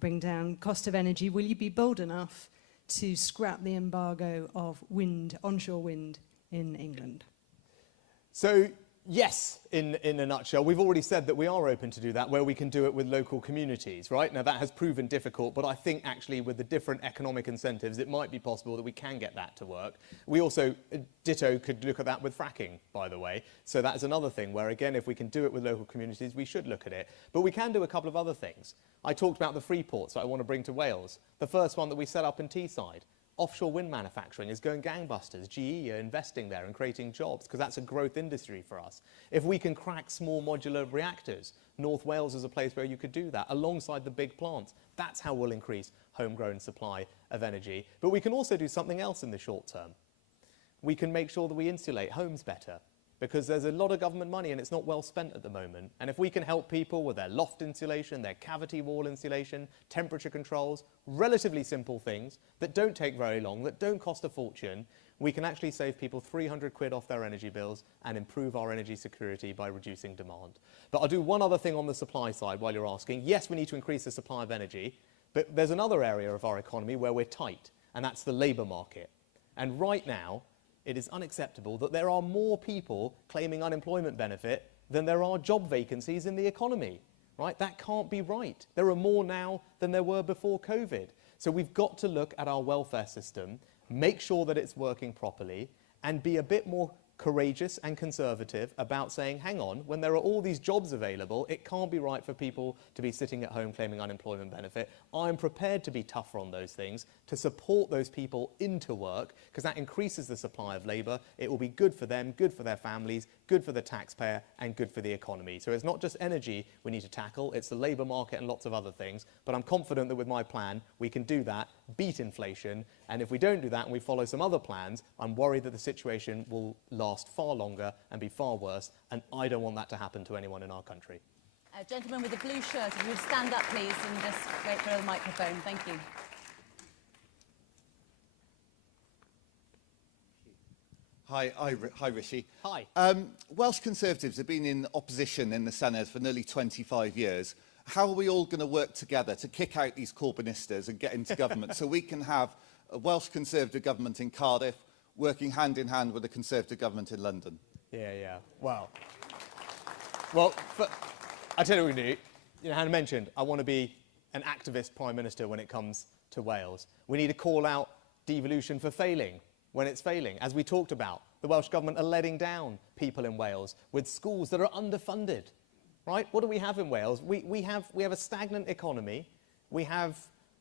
bring down cost of energy? Will you be bold enough to scrap the embargo of wind, onshore wind in England? So yes, in a nutshell, we've already said that we are open to do that, where we can do it with local communities, right? Now that has proven difficult, but I think actually with the different economic incentives, it might be possible that we can get that to work. We also, ditto, could look at that with fracking, by the way. So that's another thing where, again, if we can do it with local communities, we should look at it. But we can do a couple of other things. I talked about the free ports that I want to bring to Wales. The first one that we set up in Teesside. Offshore wind manufacturing is going gangbusters. GE are investing there and creating jobs because that's a growth industry for us. If we can crack small modular reactors, North Wales is a place where you could do that alongside the big plants. That's how we'll increase homegrown supply of energy. But we can also do something else in the short term. We can make sure that we insulate homes better, because there's a lot of government money and it's not well spent at the moment. And if we can help people with their loft insulation, their cavity wall insulation, temperature controls, relatively simple things that don't take very long, that don't cost a fortune, we can actually save people 300 quid off their energy bills and improve our energy security by reducing demand. But I'll do one other thing on the supply side while you're asking. Yes, we need to increase the supply of energy, but there's another area of our economy where we're tight, and that's the labour market. And right now, it is unacceptable that there are more people claiming unemployment benefit than there are job vacancies in the economy, right? That can't be right. There are more now than there were before COVID. So we've got to look at our welfare system, make sure that it's working properly, and be a bit more courageous and conservative about saying, hang on, when there are all these jobs available, it can't be right for people to be sitting at home claiming unemployment benefit. I'm prepared to be tougher on those things, to support those people into work, because that increases the supply of labour. It will be good for them, good for their families, good for the taxpayer, and good for the economy. So it's not just energy we need to tackle, it's the labour market and lots of other things. But I'm confident that with my plan, we can do that, beat inflation, and if we don't do that and we follow some other plans, I'm worried that the situation will last far longer and be far worse, and I don't want that to happen to anyone in our country. Gentleman with the blue shirt, if you would stand up, please, and just wait for the microphone. Thank you. Hi, Rishi. Hi. Welsh Conservatives have been in opposition in the Senedd for nearly 25 years. How are we all going to work together to kick out these Corbynistas and get into government so we can have a Welsh Conservative government in Cardiff working hand in hand with a Conservative government in London? Yeah. Well, I tell you what we can do. You know, Hannah mentioned, I want to be an activist Prime Minister when it comes to Wales. We need to call out devolution for failing when it's failing. As we talked about, the Welsh Government are letting down people in Wales with schools that are underfunded, right? What do we have in Wales? We have a stagnant economy, we have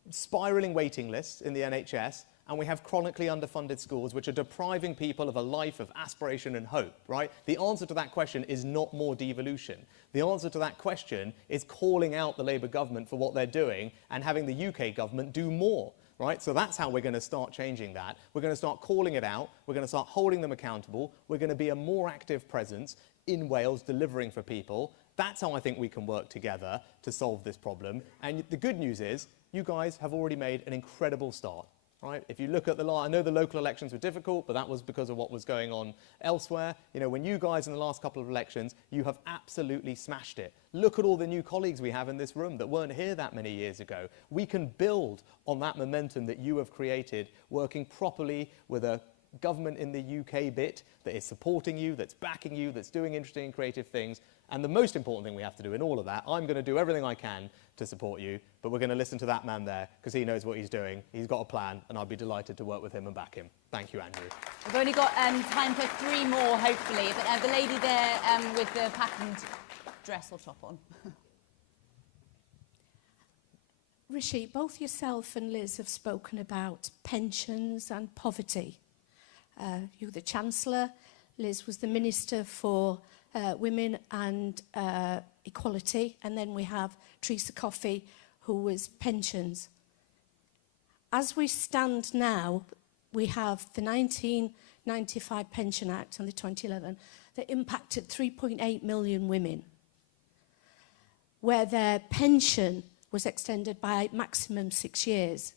spiralling waiting lists in the NHS, and we have chronically underfunded schools which are depriving people of a life of aspiration and hope, right? The answer to that question is not more devolution. The answer to that question is calling out the Labour government for what they're doing and having the UK government do more. Right? So that's how we're going to start changing that. We're going to start calling it out. We're going to start holding them accountable. We're going to be a more active presence in Wales delivering for people. That's how I think we can work together to solve this problem. And the good news is you guys have already made an incredible start. Right? If you look at I know the local elections were difficult, but that was because of what was going on elsewhere. You know, when you guys in the last couple of elections, you have absolutely smashed it. Look at all the new colleagues we have in this room that weren't here that many years ago. We can build on that momentum that you have created, working properly with a government in the UK bit that is supporting you, that's backing you, that's doing interesting and creative things. And the most important thing we have to do in all of that, I'm going to do everything I can to support you, but we're going to listen to that man there because he knows what he's doing. He's got a plan, and I'll be delighted to work with him and back him. Thank you, Andrew. We've only got time for 3 more, hopefully, but the lady there with the patterned dress or top on. Rishi, both yourself and Liz have spoken about pensions and poverty. You were the Chancellor, Liz was the Minister for Women and Equality, and then we have Teresa Coffey, who was pensions. As we stand now, we have the 1995 Pension Act and the 2011 that impacted 3.8 million women, where their pension was extended by maximum 6 years.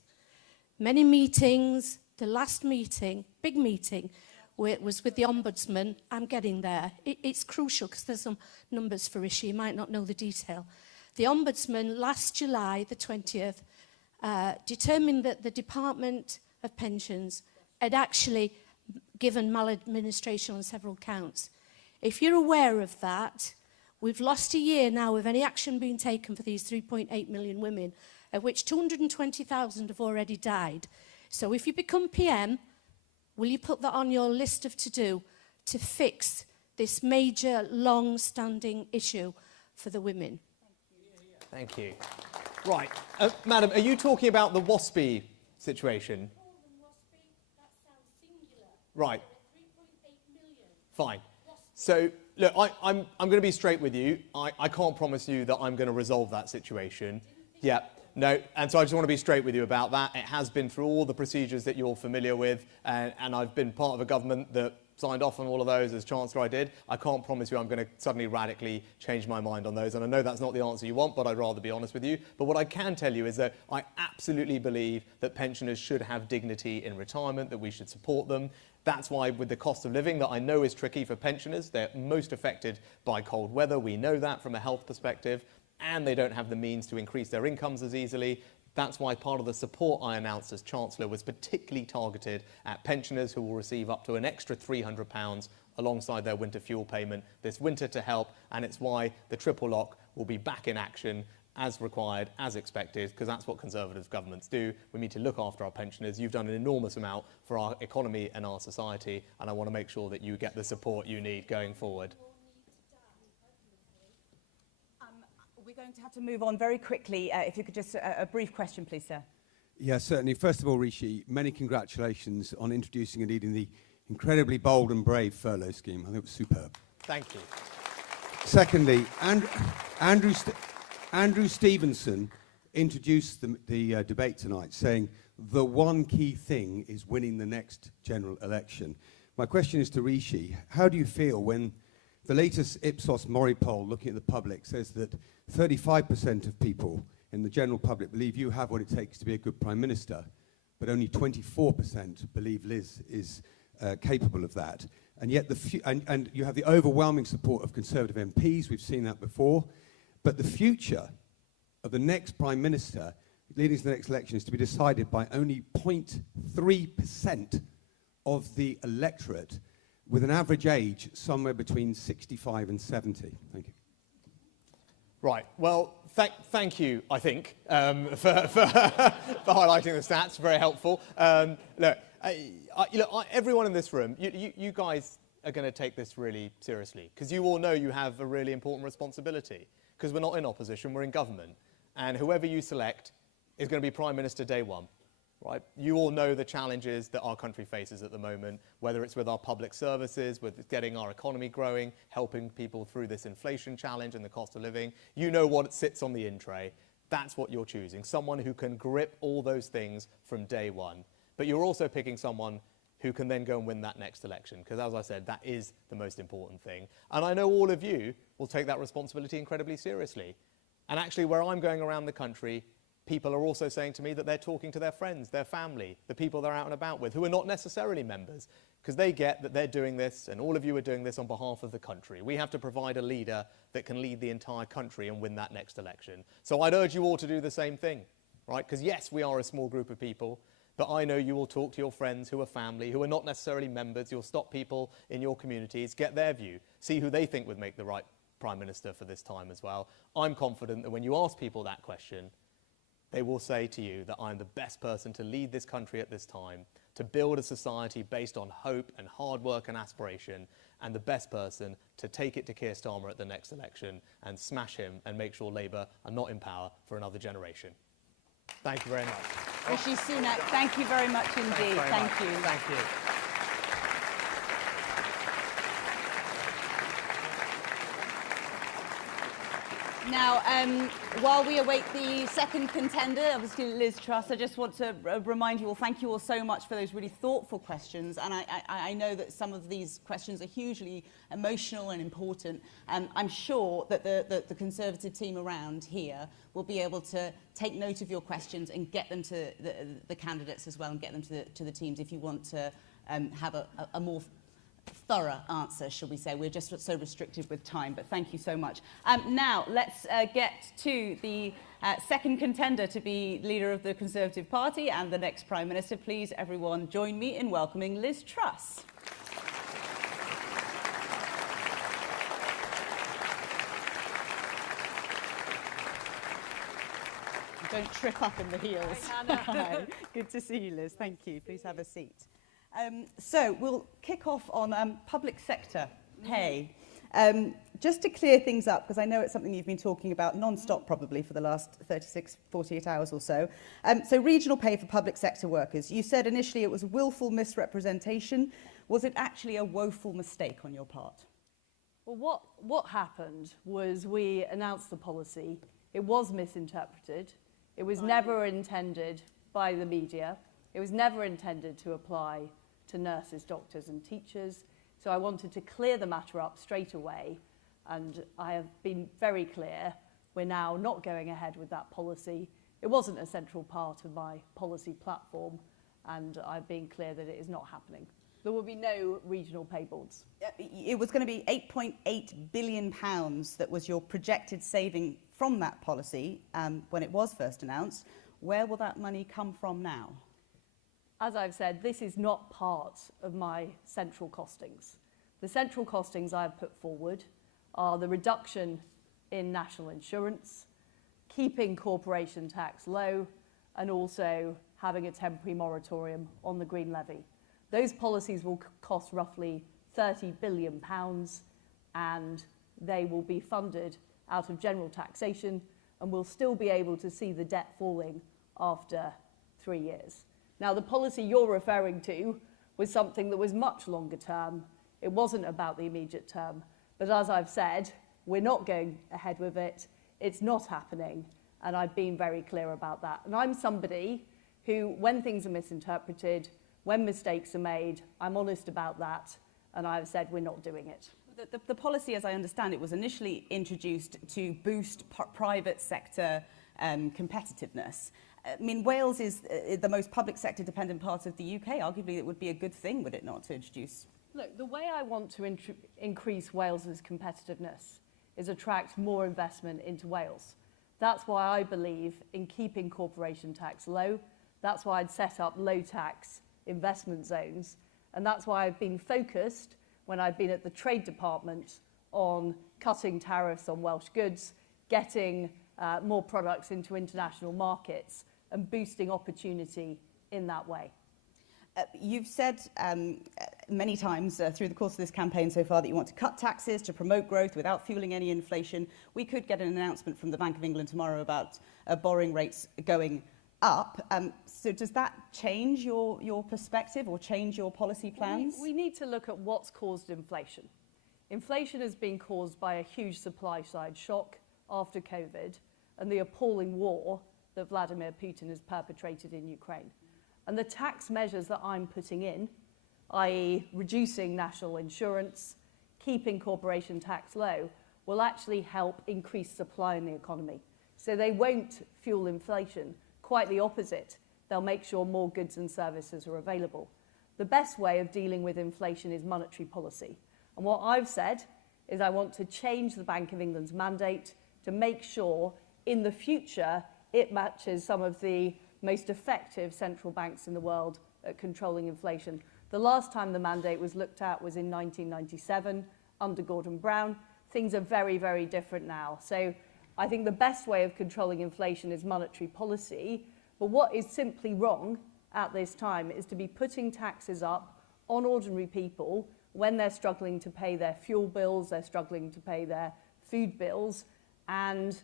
Many meetings, the last meeting, big meeting, was with the Ombudsman. I'm getting there. It's crucial because there's some numbers for Rishi. You might not know the detail. The Ombudsman, last July the 20th, determined that the Department of Pensions had actually given maladministration on several counts. If you're aware of that, we've lost a year now of any action being taken for these 3.8 million women, of which 220,000 have already died. So if you become PM, will you put that on your list of to-do to fix this major, long-standing issue for the women? Thank you. Right. Madam, are you talking about the WASPI situation? Right. Fine. So, look, I'm going to be straight with you. I can't promise you that I'm going to resolve that situation. Yeah. No, and so I just want to be straight with you about that. It has been through all the procedures that you're familiar with, and I've been part of a government that signed off on all of those. As Chancellor I did. I can't promise you I'm going to suddenly radically change my mind on those, and I know that's not the answer you want, but I'd rather be honest with you. But what I can tell you is that I absolutely believe that pensioners should have dignity in retirement, that we should support them. That's why with the cost of living that I know is tricky for pensioners, they're most affected by cold weather. We know that from a health perspective, and they don't have the means to increase their incomes as easily. That's why part of the support I announced as Chancellor was particularly targeted at pensioners who will receive up to an extra £300 alongside their winter fuel payment this winter to help, and it's why the triple lock will be back in action as required, as expected, because that's what Conservative governments do. We need to look after our pensioners. You've done an enormous amount for our economy and our society, and I want to make sure that you get the support you need going forward. We're going to have to move on very quickly. If you could just, a brief question, please, sir. Yes, certainly. First of all, Rishi, many congratulations on introducing and leading the incredibly bold and brave furlough scheme. I think it was superb. Thank you. Secondly, Andrew Stevenson introduced the debate tonight, saying the one key thing is winning the next general election. My question is to Rishi. How do you feel when the latest Ipsos Mori poll, looking at the public, says that 35% of people in the general public believe you have what it takes to be a good Prime Minister, but only 24% believe Liz is capable of that? And yet and you have the overwhelming support of Conservative MPs, we've seen that before, but the future of the next Prime Minister leading to the next election is to be decided by only 0.3% of the electorate, with an average age somewhere between 65 and 70. Thank you. Right. Well, thank you, I think, for highlighting the stats. Very helpful. Look, everyone in this room, you guys are going to take this really seriously, because you all know you have a really important responsibility, because we're not in opposition, we're in government. And whoever you select is going to be Prime Minister day one. Right? You all know the challenges that our country faces at the moment, whether it's with our public services, with getting our economy growing, helping people through this inflation challenge and the cost of living. You know what sits on the in-tray. That's what you're choosing, someone who can grip all those things from day one. But you're also picking someone who can then go and win that next election, because as I said, that is the most important thing. And I know all of you will take that responsibility incredibly seriously. And actually, where I'm going around the country, people are also saying to me that they're talking to their friends, their family, the people they're out and about with, who are not necessarily members, because they get that they're doing this, and all of you are doing this on behalf of the country. We have to provide a leader that can lead the entire country and win that next election. So I'd urge you all to do the same thing, right? Because yes, we are a small group of people, but I know you will talk to your friends who are family, who are not necessarily members. You'll stop people in your communities, get their view, see who they think would make the right Prime Minister for this time as well. I'm confident that when you ask people that question, they will say to you that I'm the best person to lead this country at this time, to build a society based on hope and hard work and aspiration, and the best person to take it to Keir Starmer at the next election and smash him and make sure Labour are not in power for another generation. Thank you very much. Rishi Sunak, thank you very much indeed. Thank you. Thank you. Now, while we await the second contender, obviously Liz Truss, I just want to remind you all, thank you all so much for those really thoughtful questions. And I know that some of these questions are hugely emotional and important. I'm sure that the Conservative team around here will be able to take note of your questions and get them to the candidates as well, and get them to the teams if you want to have a more thorough answer, shall we say. We're just so restricted with time, but thank you so much. Now, let's get to the second contender to be leader of the Conservative Party and the next Prime Minister. Please, everyone, join me in welcoming Liz Truss. Don't trip up in the heels. Hi, good to see you, Liz. Thank you. Please have a seat. So we'll kick off on public sector pay. Just to clear things up, because I know it's something you've been talking about non-stop probably for the last 36, 48 hours or so. So regional pay for public sector workers. You said initially it was a willful misrepresentation. Was it actually a woeful mistake on your part? Well, what happened was we announced the policy. It was misinterpreted. It was never intended by the media. It was never intended to apply to nurses, doctors and teachers. So I wanted to clear the matter up straight away. And I have been very clear, we're now not going ahead with that policy. It wasn't a central part of my policy platform, and I've been clear that it is not happening. There will be no regional pay boards. It was going to be £8.8 billion that was your projected saving from that policy when it was first announced. Where will that money come from now? As I've said, this is not part of my central costings. The central costings I have put forward are the reduction in national insurance, keeping corporation tax low, and also having a temporary moratorium on the green levy. Those policies will cost roughly £30 billion, and they will be funded out of general taxation, and we'll still be able to see the debt falling after 3 years. Now, the policy you're referring to was something that was much longer term. It wasn't about the immediate term. But as I've said, we're not going ahead with it. It's not happening. And I've been very clear about that. And I'm somebody who, when things are misinterpreted, when mistakes are made, I'm honest about that. And I've said we're not doing it. The policy, as I understand it, was initially introduced to boost private sector competitiveness. I mean, Wales is the most public sector dependent part of the UK. Arguably, it would be a good thing, would it not, to introduce? Look, the way I want to increase Wales's competitiveness is attract more investment into Wales. That's why I believe in keeping corporation tax low. That's why I'd set up low tax investment zones. And that's why I've been focused, when I've been at the Trade Department, on cutting tariffs on Welsh goods, getting more products into international markets, and boosting opportunity in that way. You've said many times through the course of this campaign so far that you want to cut taxes to promote growth without fueling any inflation. We could get an announcement from the Bank of England tomorrow about borrowing rates going up. So does that change your perspective or change your policy plans? We need to look at what's caused inflation. Inflation has been caused by a huge supply side shock after COVID and the appalling war that Vladimir Putin has perpetrated in Ukraine. And the tax measures that I'm putting in, i.e. reducing national insurance, keeping corporation tax low, will actually help increase supply in the economy. So they won't fuel inflation. Quite the opposite. They'll make sure more goods and services are available. The best way of dealing with inflation is monetary policy. And what I've said is I want to change the Bank of England's mandate to make sure in the future it matches some of the most effective central banks in the world at controlling inflation. The last time the mandate was looked at was in 1997 under Gordon Brown. Things are very, very different now. So I think the best way of controlling inflation is monetary policy. But what is simply wrong at this time is to be putting taxes up on ordinary people when they're struggling to pay their fuel bills, they're struggling to pay their food bills, and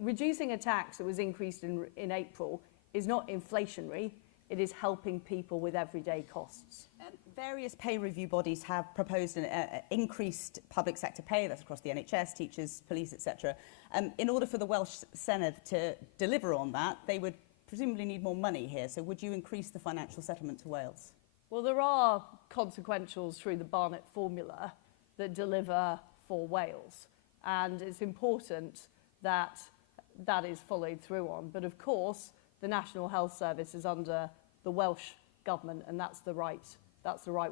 reducing a tax that was increased in April is not inflationary, it is helping people with everyday costs. Various pay review bodies have proposed an increased public sector pay, that's across the NHS, teachers, police, etc. In order for the Welsh Senedd to deliver on that, they would presumably need more money here. So would you increase the financial settlement to Wales? Well, there are consequentials through the Barnett formula that deliver for Wales. And it's important that that is followed through on. But of course, the National Health Service is under the Welsh government, and that's the right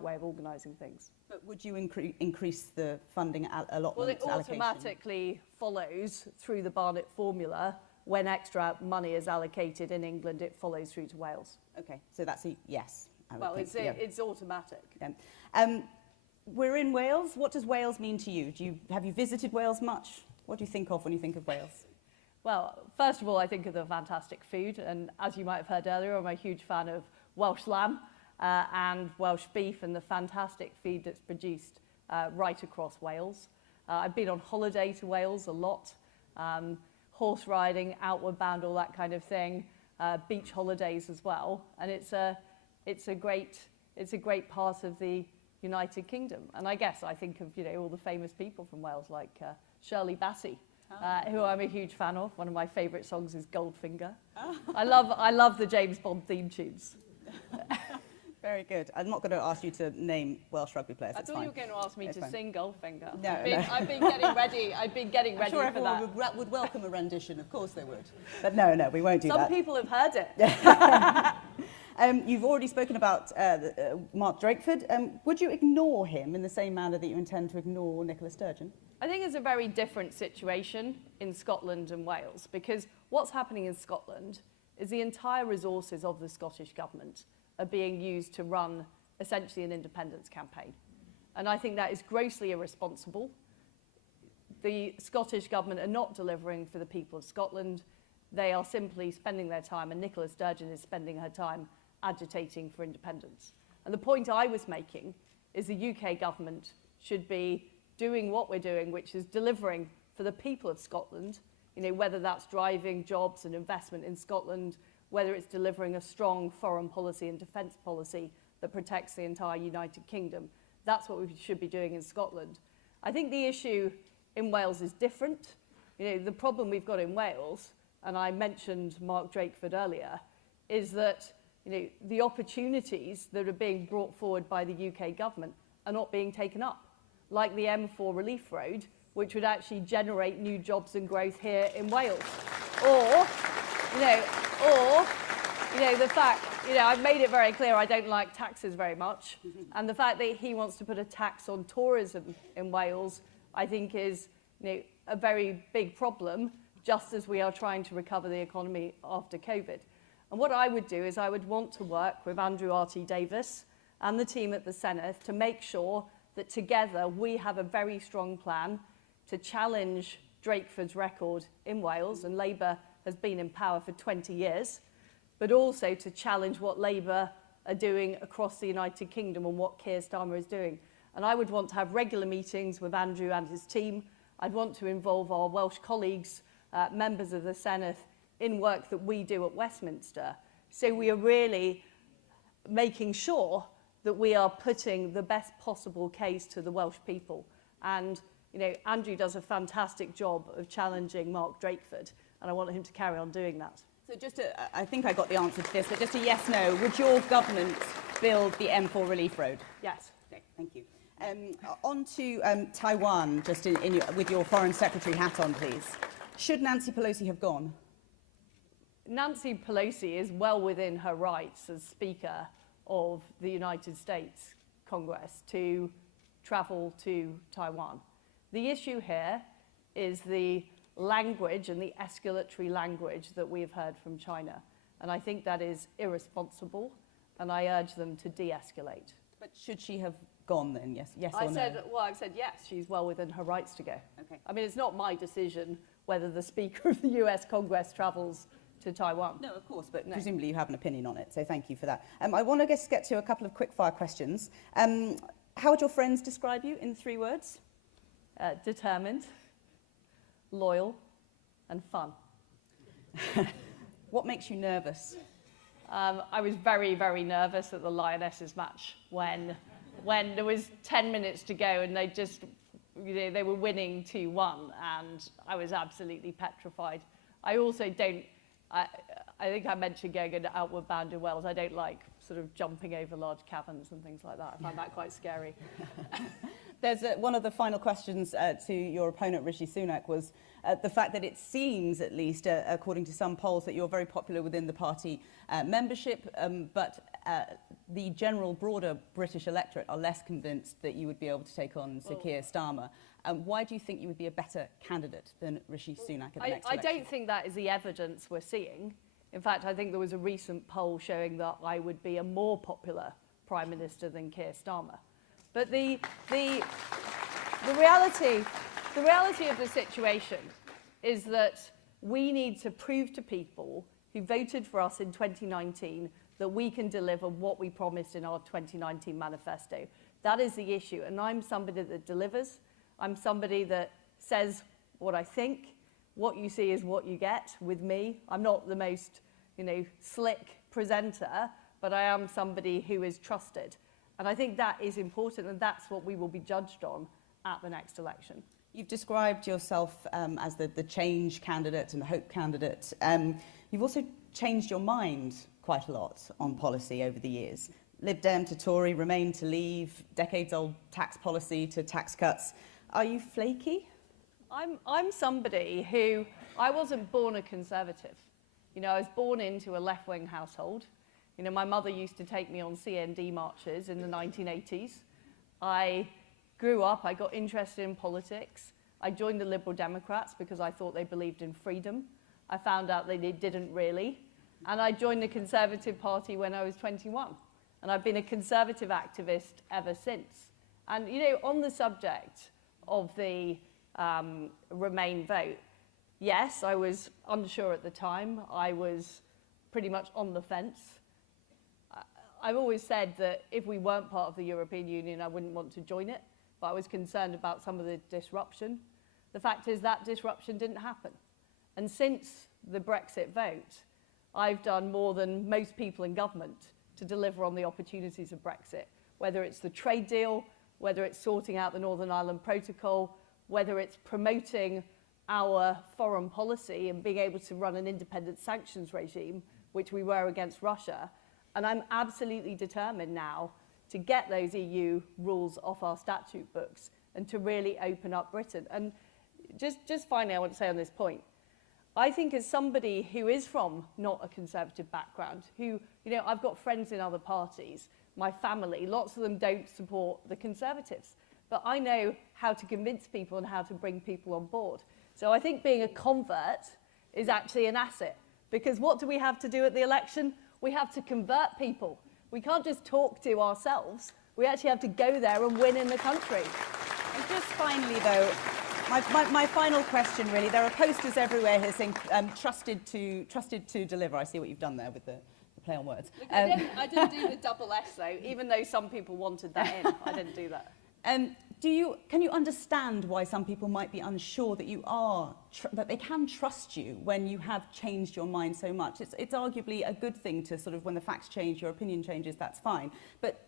way of organising things. But would you increase the funding allotment? Well, it automatically follows through the Barnett formula. When extra money is allocated in England, it follows through to Wales. Okay, so that's a yes. Well, it's automatic. Yeah. We're in Wales. What does Wales mean to you? Have you visited Wales much? What do you think of when you think of Wales? Well, first of all, I think of the fantastic food. And as you might have heard earlier, I'm a huge fan of Welsh lamb and Welsh beef and the fantastic feed that's produced right across Wales. I've been on holiday to Wales a lot. Horse riding, outward bound, all that kind of thing. Beach holidays as well. And it's a great part of the United Kingdom. And I guess I think of all the famous people from Wales like Shirley Bassey, who I'm a huge fan of. One of my favourite songs is Goldfinger. I love the James Bond theme tunes. Very good. I'm not going to ask you to name Welsh rugby players. I thought you were going to ask me to sing Goldfinger. No, I've been getting ready. I've been getting ready for that. Everyone would welcome a rendition. Of course they would. But no, we won't do that. Some people have heard it. You've already spoken about Mark Drakeford. Would you ignore him in the same manner that you intend to ignore Nicola Sturgeon? I think it's a very different situation in Scotland and Wales, because what's happening in Scotland is the entire resources of the Scottish government are being used to run essentially an independence campaign. And I think that is grossly irresponsible. the Scottish Government are not delivering for the people of Scotland. They are simply spending their time, and Nicola Sturgeon is spending her time agitating for independence. And the point I was making is the UK government should be doing what we're doing, which is delivering for the people of Scotland, you know, whether that's driving jobs and investment in Scotland, whether it's delivering a strong foreign policy and defence policy that protects the entire United Kingdom. That's what we should be doing in Scotland. I think the issue in Wales is different. You know, the problem we've got in Wales, and I mentioned Mark Drakeford earlier, is that, you know, the opportunities that are being brought forward by the UK government are not being taken up, like the M4 Relief Road, which would actually generate new jobs and growth here in Wales. Or, the fact, I've made it very clear I don't like taxes very much, and the fact that he wants to put a tax on tourism in Wales, I think is, a very big problem, just as we are trying to recover the economy after COVID. And what I would do is I would want to work with Andrew RT Davis and the team at the Senedd to make sure that together we have a very strong plan to challenge Drakeford's record in Wales, and Labour has been in power for 20 years, but also to challenge what Labour are doing across the United Kingdom and what Keir Starmer is doing. And I would want to have regular meetings with Andrew and his team. I'd want to involve our Welsh colleagues, members of the Senedd, in work that we do at Westminster. So we are really making sure that we are putting the best possible case to the Welsh people. And Andrew does a fantastic job of challenging Mark Drakeford, and I want him to carry on doing that. So just I think I got the answer to this, but just a yes/no. Would your government build the M4 Relief Road? Yes. Okay, thank you. On to Taiwan, just with your Foreign Secretary hat on, please. Should Nancy Pelosi have gone? Nancy Pelosi is well within her rights as Speaker of the United States Congress to travel to Taiwan. The issue here is the language and the escalatory language that we have heard from China. And I think that is irresponsible, and I urge them to de-escalate. But should she have gone then, yes or no? I've said yes, she's well within her rights to go. Okay. I mean, it's not my decision whether the Speaker of the US Congress travels to Taiwan. No, of course, but presumably you have an opinion on it, so thank you for that. I want to just get to a couple of quick-fire questions. How would your friends describe you in 3 words? Determined, loyal, and fun. What makes you nervous? I was very, very nervous at the Lionesses match when there was 10 minutes to go and they just, they were winning 2-1, and I was absolutely petrified. I also don't, I think I mentioned going an outward bound in Wales. I don't like sort of jumping over large caverns and things like that. I find that quite scary. There's one of the final questions to your opponent, Rishi Sunak, was the fact that it seems, at least, according to some polls, that you're very popular within the party membership, but the general broader British electorate are less convinced that you would be able to take on Sir Keir Starmer. Why do you think you would be a better candidate than Rishi Sunak at the next election? I don't think that is the evidence we're seeing. In fact, I think there was a recent poll showing that I would be a more popular Prime Minister than Keir Starmer. But the reality of the situation is that we need to prove to people who voted for us in 2019 that we can deliver what we promised in our 2019 manifesto. That is the issue, and I'm somebody that delivers. I'm somebody that says what I think. What you see is what you get with me. I'm not the most, slick presenter, but I am somebody who is trusted. And I think that is important, and that's what we will be judged on at the next election. You've described yourself as the change candidate and the hope candidate. You've also changed your mind quite a lot on policy over the years. Lib Dem to Tory, Remain to Leave, decades-old tax policy to tax cuts. Are you flaky? I'm somebody who, I wasn't born a Conservative. I was born into a left-wing household. My mother used to take me on CND marches in the 1980s. I grew up, I got interested in politics. I joined the Liberal Democrats because I thought they believed in freedom. I found out that they didn't really. And I joined the Conservative Party when I was 21. And I've been a Conservative activist ever since. And, on the subject of the Remain vote. Yes, I was unsure at the time. I was pretty much on the fence. I've always said that if we weren't part of the European Union, I wouldn't want to join it, but I was concerned about some of the disruption. The fact is that disruption didn't happen. And since the Brexit vote, I've done more than most people in government to deliver on the opportunities of Brexit, whether it's the trade deal, whether it's sorting out the Northern Ireland Protocol, whether it's promoting our foreign policy and being able to run an independent sanctions regime, which we were against Russia. And I'm absolutely determined now to get those EU rules off our statute books and to really open up Britain. And just finally, I want to say on this point, I think as somebody who is from not a Conservative background, who, you know, I've got friends in other parties, my family, lots of them don't support the Conservatives, but I know how to convince people and how to bring people on board. So I think being a convert is actually an asset, because what do we have to do at the election? We have to convert people. We can't just talk to ourselves. We actually have to go there and win in the country. And just finally, though, my final question, really, there are posters everywhere here saying trusted to deliver. I see what you've done there with the play on words. Look, I didn't do the double S, though, even though some people wanted that in. I didn't do that. Can you understand why some people might be unsure that that they can trust you when you have changed your mind so much? It's arguably a good thing to sort of, when the facts change, your opinion changes, that's fine. But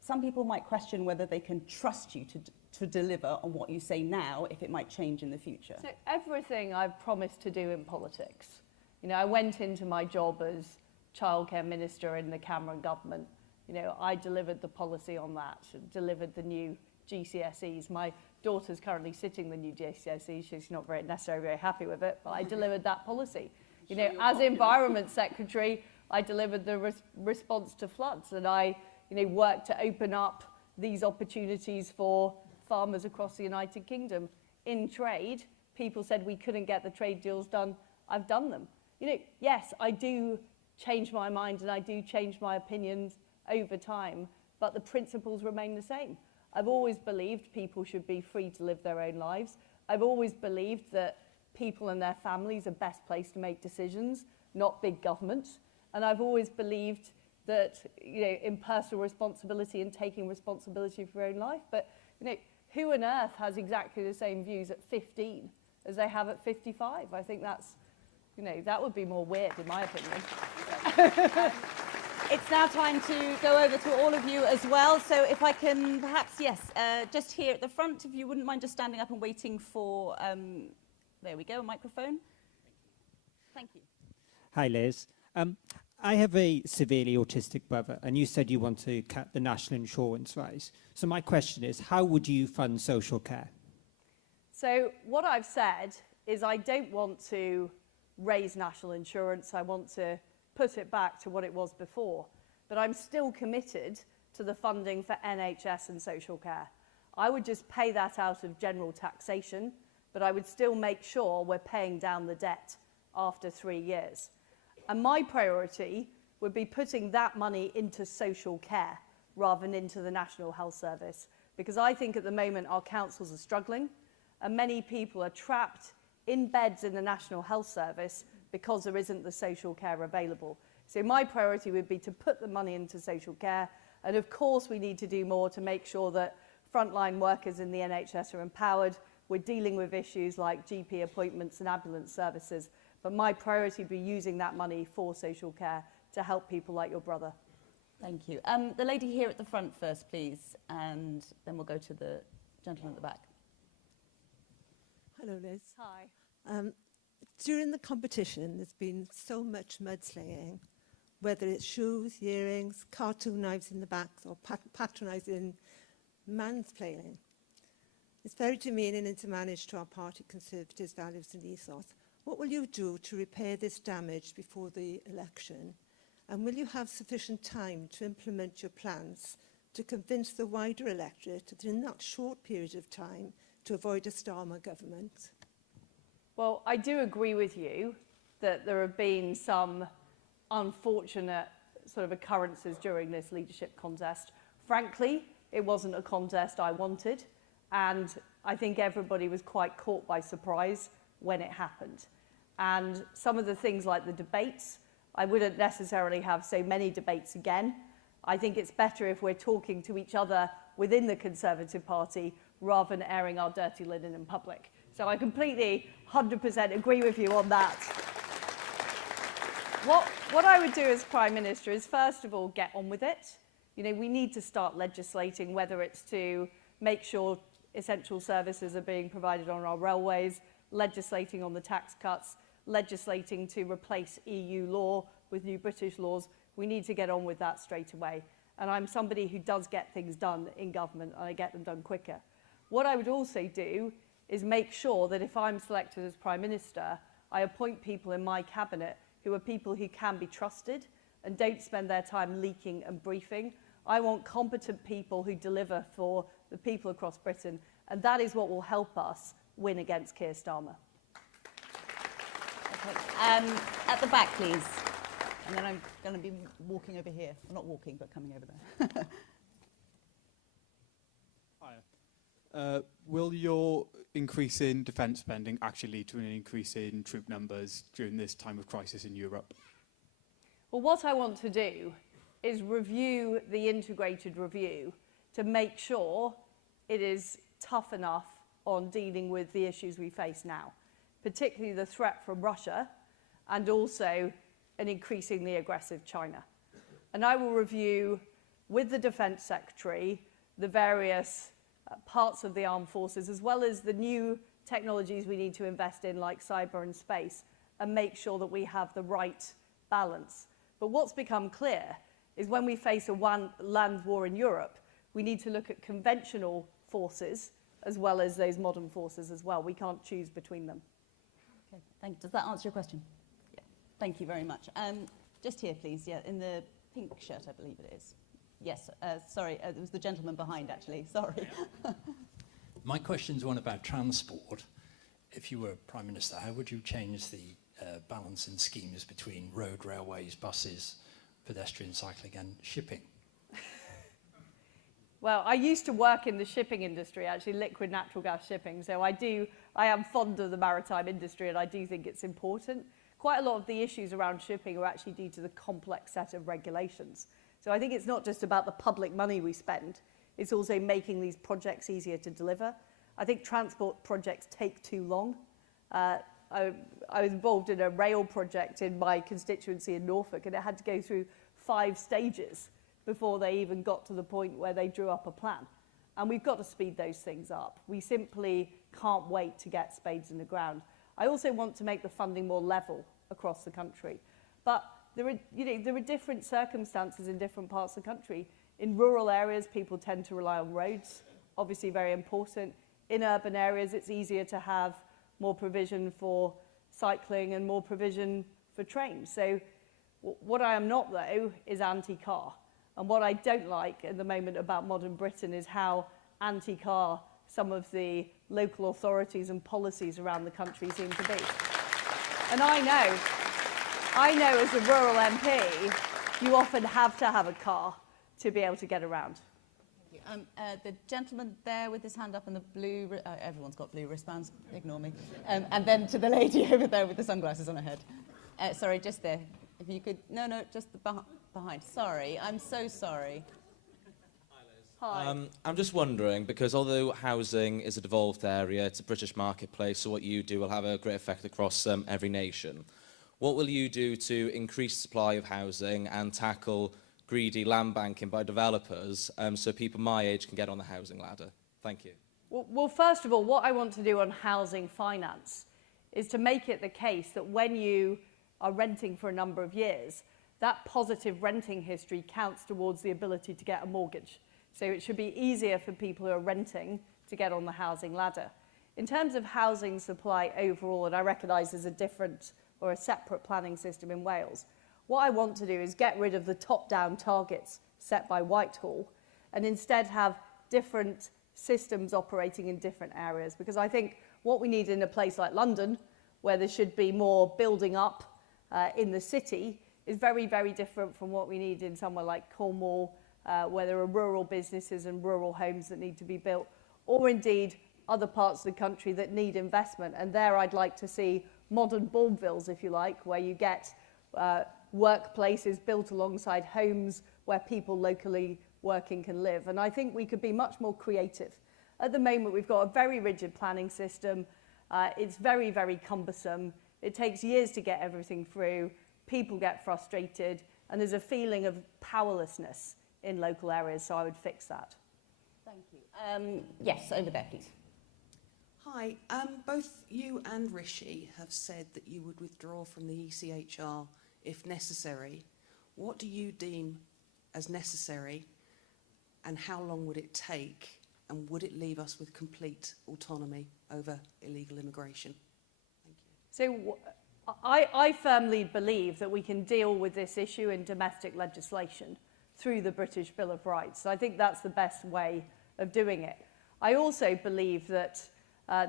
some people might question whether they can trust you to deliver on what you say now, if it might change in the future. So everything I've promised to do in politics, you know, I went into my job as childcare minister in the Cameron government. You know, I delivered the policy on that, delivered the new GCSEs. My daughter's currently sitting the new GCSEs. She's not necessarily very happy with it, but I delivered that policy. You know, as Environment Secretary, I delivered the response to floods, and I, you know, worked to open up these opportunities for farmers across the United Kingdom. In trade, people said we couldn't get the trade deals done. I've done them. You know, yes, I do change my mind and I do change my opinions over time, but the principles remain the same. I've always believed people should be free to live their own lives. I've always believed that people and their families are best placed to make decisions, not big governments. And I've always believed that, you know, in personal responsibility and taking responsibility for your own life. But, you know, who on earth has exactly the same views at 15 as they have at 55? I think that's, you know, that would be more weird in my opinion. It's now time to go over to all of you as well. So if I can perhaps, yes, just here at the front, if you wouldn't mind just standing up and waiting for, there we go, a microphone. Thank you. Hi, Liz. I have a severely autistic brother, and you said you want to cut the national insurance rise. So my question is, how would you fund social care? So what I've said is I don't want to raise national insurance. I want to put it back to what it was before. But I'm still committed to the funding for NHS and social care. I would just pay that out of general taxation, but I would still make sure we're paying down the debt after 3 years. And my priority would be putting that money into social care rather than into the National Health Service, because I think at the moment our councils are struggling and many people are trapped in beds in the National Health Service because there isn't the social care available. So my priority would be to put the money into social care, and of course we need to do more to make sure that frontline workers in the NHS are empowered. We're dealing with issues like GP appointments and ambulance services, but my priority would be using that money for social care to help people like your brother. Thank you. The lady here at the front first, please, and then we'll go to the gentleman at the back. Hello, Liz. Hi. During the competition, there's been so much mudslinging, whether it's shoes, earrings, cartoon knives in the backs, or patronising mansplaining. It's very demeaning and damage to our party Conservatives' values and ethos. What will you do to repair this damage before the election? And will you have sufficient time to implement your plans to convince the wider electorate that in that short period of time to avoid a Starmer government? Well, I do agree with you that there have been some unfortunate sort of occurrences during this leadership contest. Frankly, it wasn't a contest I wanted. And I think everybody was quite caught by surprise when it happened. And some of the things like the debates, I wouldn't necessarily have so many debates again. I think it's better if we're talking to each other within the Conservative Party rather than airing our dirty linen in public. So I completely, 100% agree with you on that. What I would do as Prime Minister is, first of all, get on with it. You know, we need to start legislating, whether it's to make sure essential services are being provided on our railways, legislating on the tax cuts, legislating to replace EU law with new British laws. We need to get on with that straight away. And I'm somebody who does get things done in government, and I get them done quicker. What I would also do is make sure that if I'm selected as Prime Minister, I appoint people in my cabinet who are people who can be trusted and don't spend their time leaking and briefing. I want competent people who deliver for the people across Britain, and that is what will help us win against Keir Starmer. Okay. At the back, please. And then I'm going to be walking over here. Well, not walking, but coming over there. Will your increase in defence spending actually lead to an increase in troop numbers during this time of crisis in Europe? Well, what I want to do is review the integrated review to make sure it is tough enough on dealing with the issues we face now, particularly the threat from Russia and also an increasingly aggressive China. And I will review with the Defence Secretary the various parts of the armed forces, as well as the new technologies we need to invest in, like cyber and space, and make sure that we have the right balance. But what's become clear is when we face a land war in Europe, we need to look at conventional forces as well as those modern forces as well. We can't choose between them. Okay, does that answer your question? Yeah. Thank you very much. Just here, please. Yeah, in the pink shirt, I believe it is. Yes, sorry, it was the gentleman behind, actually. Sorry. My question's one about transport. If you were Prime Minister, how would you change the balance in schemes between road, railways, buses, pedestrian, cycling and shipping? Well, I used to work in the shipping industry, actually, liquid natural gas shipping, so I am fond of the maritime industry, and I do think it's important. Quite a lot of the issues around shipping are actually due to the complex set of regulations. So I think it's not just about the public money we spend, it's also making these projects easier to deliver. I think transport projects take too long. I was involved in a rail project in my constituency in Norfolk, and it had to go through 5 stages before they even got to the point where they drew up a plan. And we've got to speed those things up. We simply can't wait to get spades in the ground. I also want to make the funding more level across the country. But there are different circumstances in different parts of the country. In rural areas, people tend to rely on roads, obviously very important. In urban areas, it's easier to have more provision for cycling and more provision for trains. So what I am not, though, is anti-car. And what I don't like at the moment about modern Britain is how anti-car some of the local authorities and policies around the country seem to be. And I know as a rural MP, you often have to have a car to be able to get around. The gentleman there with his hand up and the blue, everyone's got blue wristbands, ignore me. And then to the lady over there with the sunglasses on her head. Sorry, just there. If you could, no, just the behind. Sorry, I'm so sorry. Hi. I'm just wondering, because although housing is a devolved area, it's a British marketplace, so what you do will have a great effect across every nation. What will you do to increase supply of housing and tackle greedy land banking by developers so people my age can get on the housing ladder? Thank you. Well, first of all, what I want to do on housing finance is to make it the case that when you are renting for a number of years, that positive renting history counts towards the ability to get a mortgage. So it should be easier for people who are renting to get on the housing ladder. In terms of housing supply overall, and I recognise there's a different or a separate planning system in Wales, what I want to do is get rid of the top-down targets set by Whitehall and instead have different systems operating in different areas. Because I think what we need in a place like London, where there should be more building up in the city, is very, very different from what we need in somewhere like Cornwall, where there are rural businesses and rural homes that need to be built, or indeed other parts of the country that need investment. And there I'd like to see modern Bournevilles, if you like, where you get workplaces built alongside homes where people locally working can live. And I think we could be much more creative. At the moment, we've got a very rigid planning system. It's very, very cumbersome. It takes years to get everything through. People get frustrated, and there's a feeling of powerlessness in local areas, so I would fix that. Thank you. Yes, over there, please. Hi, both you and Rishi have said that you would withdraw from the ECHR if necessary. What do you deem as necessary, and how long would it take, and would it leave us with complete autonomy over illegal immigration? Thank you. So I firmly believe that we can deal with this issue in domestic legislation through the British Bill of Rights. So I think that's the best way of doing it. I also believe that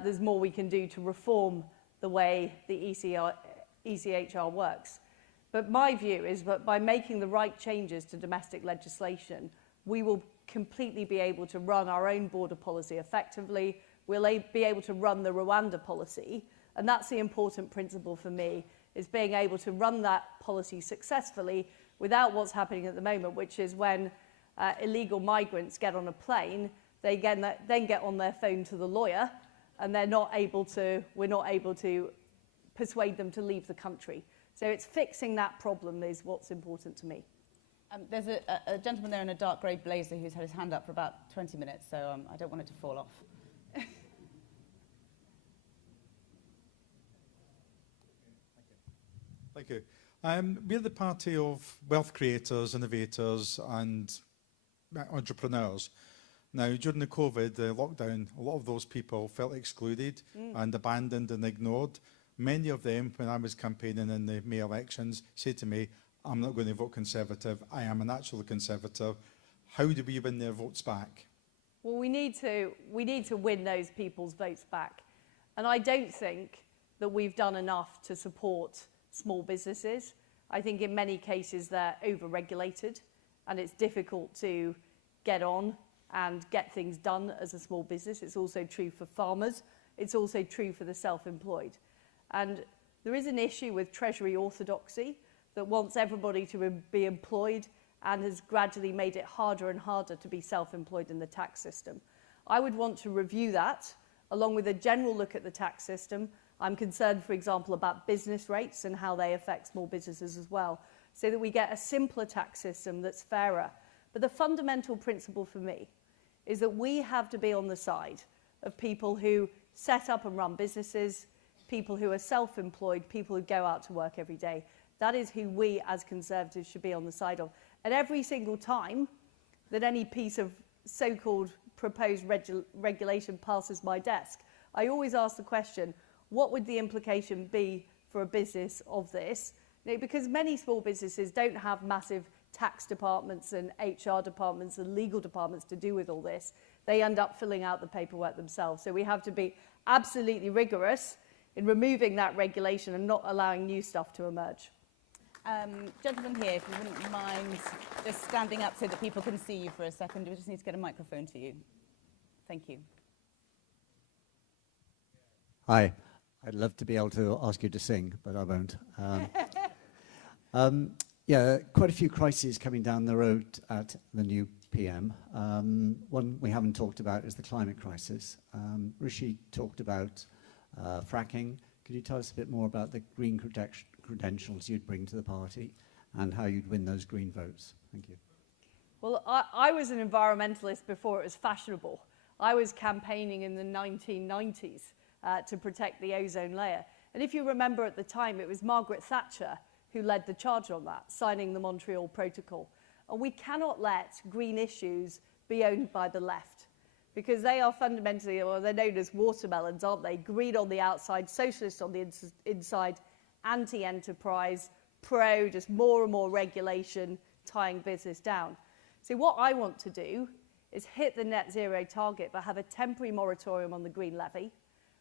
there's more we can do to reform the way the ECHR works. But my view is that by making the right changes to domestic legislation, we will completely be able to run our own border policy effectively. We'll be able to run the Rwanda policy. And that's the important principle for me, is being able to run that policy successfully without what's happening at the moment, which is when illegal migrants get on a plane, they then get on their phone to the lawyer, and we're not able to persuade them to leave the country. So it's fixing that problem is what's important to me. There's a gentleman there in a dark grey blazer who's had his hand up for about 20 minutes, so I don't want it to fall off. Thank you. We're the party of wealth creators, innovators and entrepreneurs. Now, during the COVID lockdown, a lot of those people felt excluded and abandoned and ignored. Many of them, when I was campaigning in the May elections, said to me, I'm not going to vote Conservative. I am a natural Conservative. How do we win their votes back? Well, we need to win those people's votes back. And I don't think that we've done enough to support small businesses. I think in many cases they're over-regulated and it's difficult to get on and get things done as a small business. It's also true for farmers. It's also true for the self-employed. And there is an issue with Treasury orthodoxy that wants everybody to be employed and has gradually made it harder and harder to be self-employed in the tax system. I would want to review that, along with a general look at the tax system. I'm concerned, for example, about business rates and how they affect small businesses as well, so that we get a simpler tax system that's fairer. But the fundamental principle for me is that we have to be on the side of people who set up and run businesses, people who are self-employed, people who go out to work every day. That is who we as Conservatives should be on the side of. And every single time that any piece of so-called proposed regulation passes my desk, I always ask the question, what would the implication be for a business of this? You know, because many small businesses don't have massive tax departments and HR departments and legal departments to do with all this. They end up filling out the paperwork themselves. So we have to be absolutely rigorous in removing that regulation and not allowing new stuff to emerge. Gentleman here, if you wouldn't mind just standing up so that people can see you for a second. We just need to get a microphone to you. Thank you. Hi. I'd love to be able to ask you to sing, but I won't. Yeah, quite a few crises coming down the road at the new PM. One we haven't talked about is the climate crisis. Rishi talked about fracking. Could you tell us a bit more about the green credentials you'd bring to the party and how you'd win those green votes? Thank you. Well, I was an environmentalist before it was fashionable. I was campaigning in the 1990s to protect the ozone layer. And if you remember at the time, it was Margaret Thatcher who led the charge on that, signing the Montreal Protocol. And we cannot let green issues be owned by the left, because they are fundamentally, well, they're known as watermelons, aren't they? Green on the outside, socialist on the inside, anti-enterprise, pro, just more and more regulation, tying business down. So what I want to do is hit the net zero target, but have a temporary moratorium on the green levy,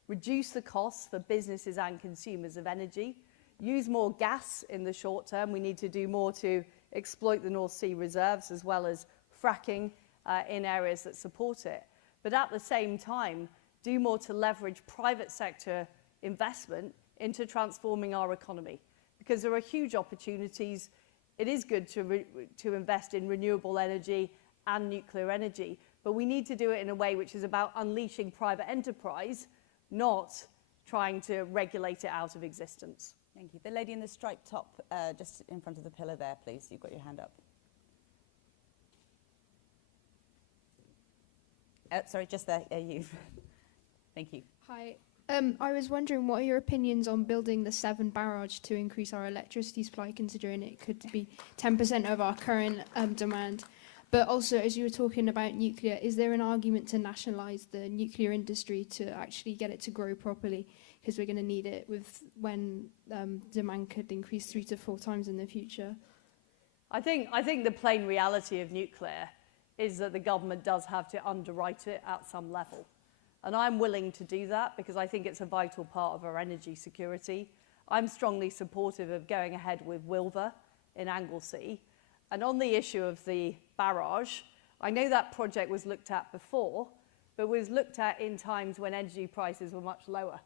reduce the costs for businesses and consumers of energy, use more gas in the short term. We need to do more to exploit the North Sea reserves as well as fracking in areas that support it. but at the same time, do more to leverage private sector investment into transforming our economy. Because there are huge opportunities. It is good to invest in renewable energy and nuclear energy, but we need to do it in a way which is about unleashing private enterprise, not trying to regulate it out of existence. Thank you. The lady in the striped top, just in front of the pillar there, please. You've got your hand up. Sorry, just there. You. Thank you. Hi. I was wondering, what are your opinions on building the Severn barrage to increase our electricity supply, considering it could be 10% of our current demand? But also, as you were talking about nuclear, is there an argument to nationalise the nuclear industry to actually get it to grow properly? Because we're going to need it when demand could increase 3 to 4 times in the future. I think the plain reality of nuclear is that the government does have to underwrite it at some level. And I'm willing to do that because I think it's a vital part of our energy security. I'm strongly supportive of going ahead with Wilver in Anglesey. And on the issue of the barrage, I know that project was looked at before, but was looked at in times when energy prices were much lower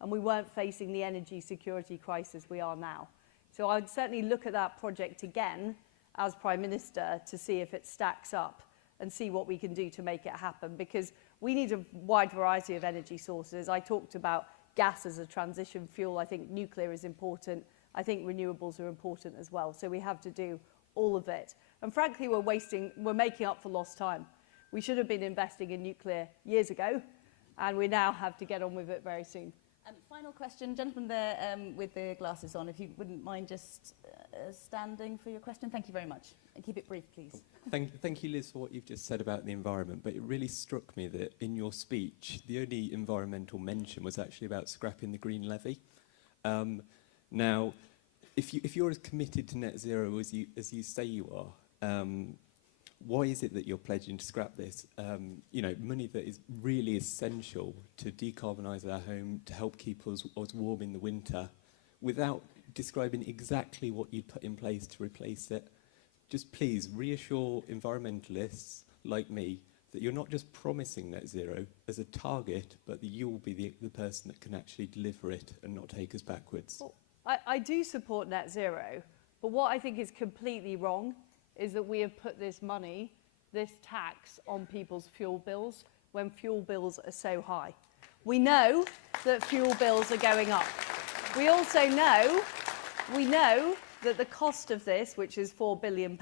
and we weren't facing the energy security crisis we are now. So I'd certainly look at that project again as Prime Minister to see if it stacks up and see what we can do to make it happen, because we need a wide variety of energy sources. I talked about gas as a transition fuel. I think nuclear is important. I think renewables are important as well. So we have to do all of it. And frankly, we're making up for lost time. We should have been investing in nuclear years ago, and we now have to get on with it very soon. Final question, gentleman there with the glasses on, if you wouldn't mind just standing for your question. Thank you very much. And keep it brief, please. Thank you, Liz, for what you've just said about the environment, but it really struck me that in your speech, the only environmental mention was actually about scrapping the green levy. Now, if you're as committed to net zero as you say you are, why is it that you're pledging to scrap this? You know, money that is really essential to decarbonise our home, to help keep us warm in the winter, without describing exactly what you'd put in place to replace it. Just please reassure environmentalists like me that you're not just promising net zero as a target, but that you will be the person that can actually deliver it and not take us backwards. Well, I do support net zero, but what I think is completely wrong is that we have put this money, this tax, on people's fuel bills when fuel bills are so high. We know that fuel bills are going up. We also know, that the cost of this, which is £4 billion,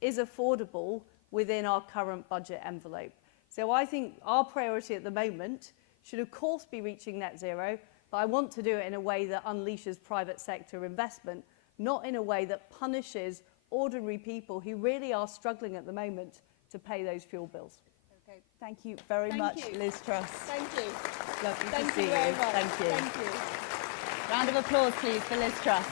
is affordable within our current budget envelope. So I think our priority at the moment should of course be reaching net zero, but I want to do it in a way that unleashes private sector investment, not in a way that punishes ordinary people who really are struggling at the moment to pay those fuel bills. Okay, thank you very much, Liz Truss. Thank you. Lovely Thank to see you very you. much. Thank you. Thank you. Round of applause, please, for Liz Truss.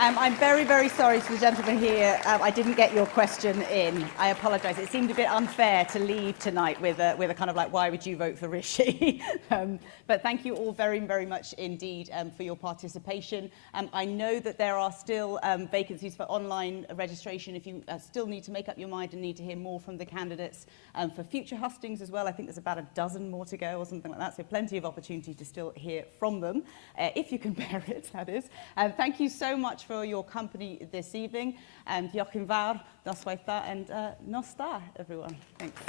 I'm very, very sorry to the gentleman here. I didn't get your question in. I apologise. It seemed a bit unfair to leave tonight with a kind of like, why would you vote for Rishi? But thank you all very, very much indeed for your participation. I know that there are still vacancies for online registration. If you still need to make up your mind and need to hear more from the candidates for future hustings as well, I think there's about a dozen more to go or something like that. So plenty of opportunity to still hear from them, if you can bear it, that is. Thank you so much for your company this evening. Diolch yn fawr, noswaith dda, and nos da, everyone. Thanks.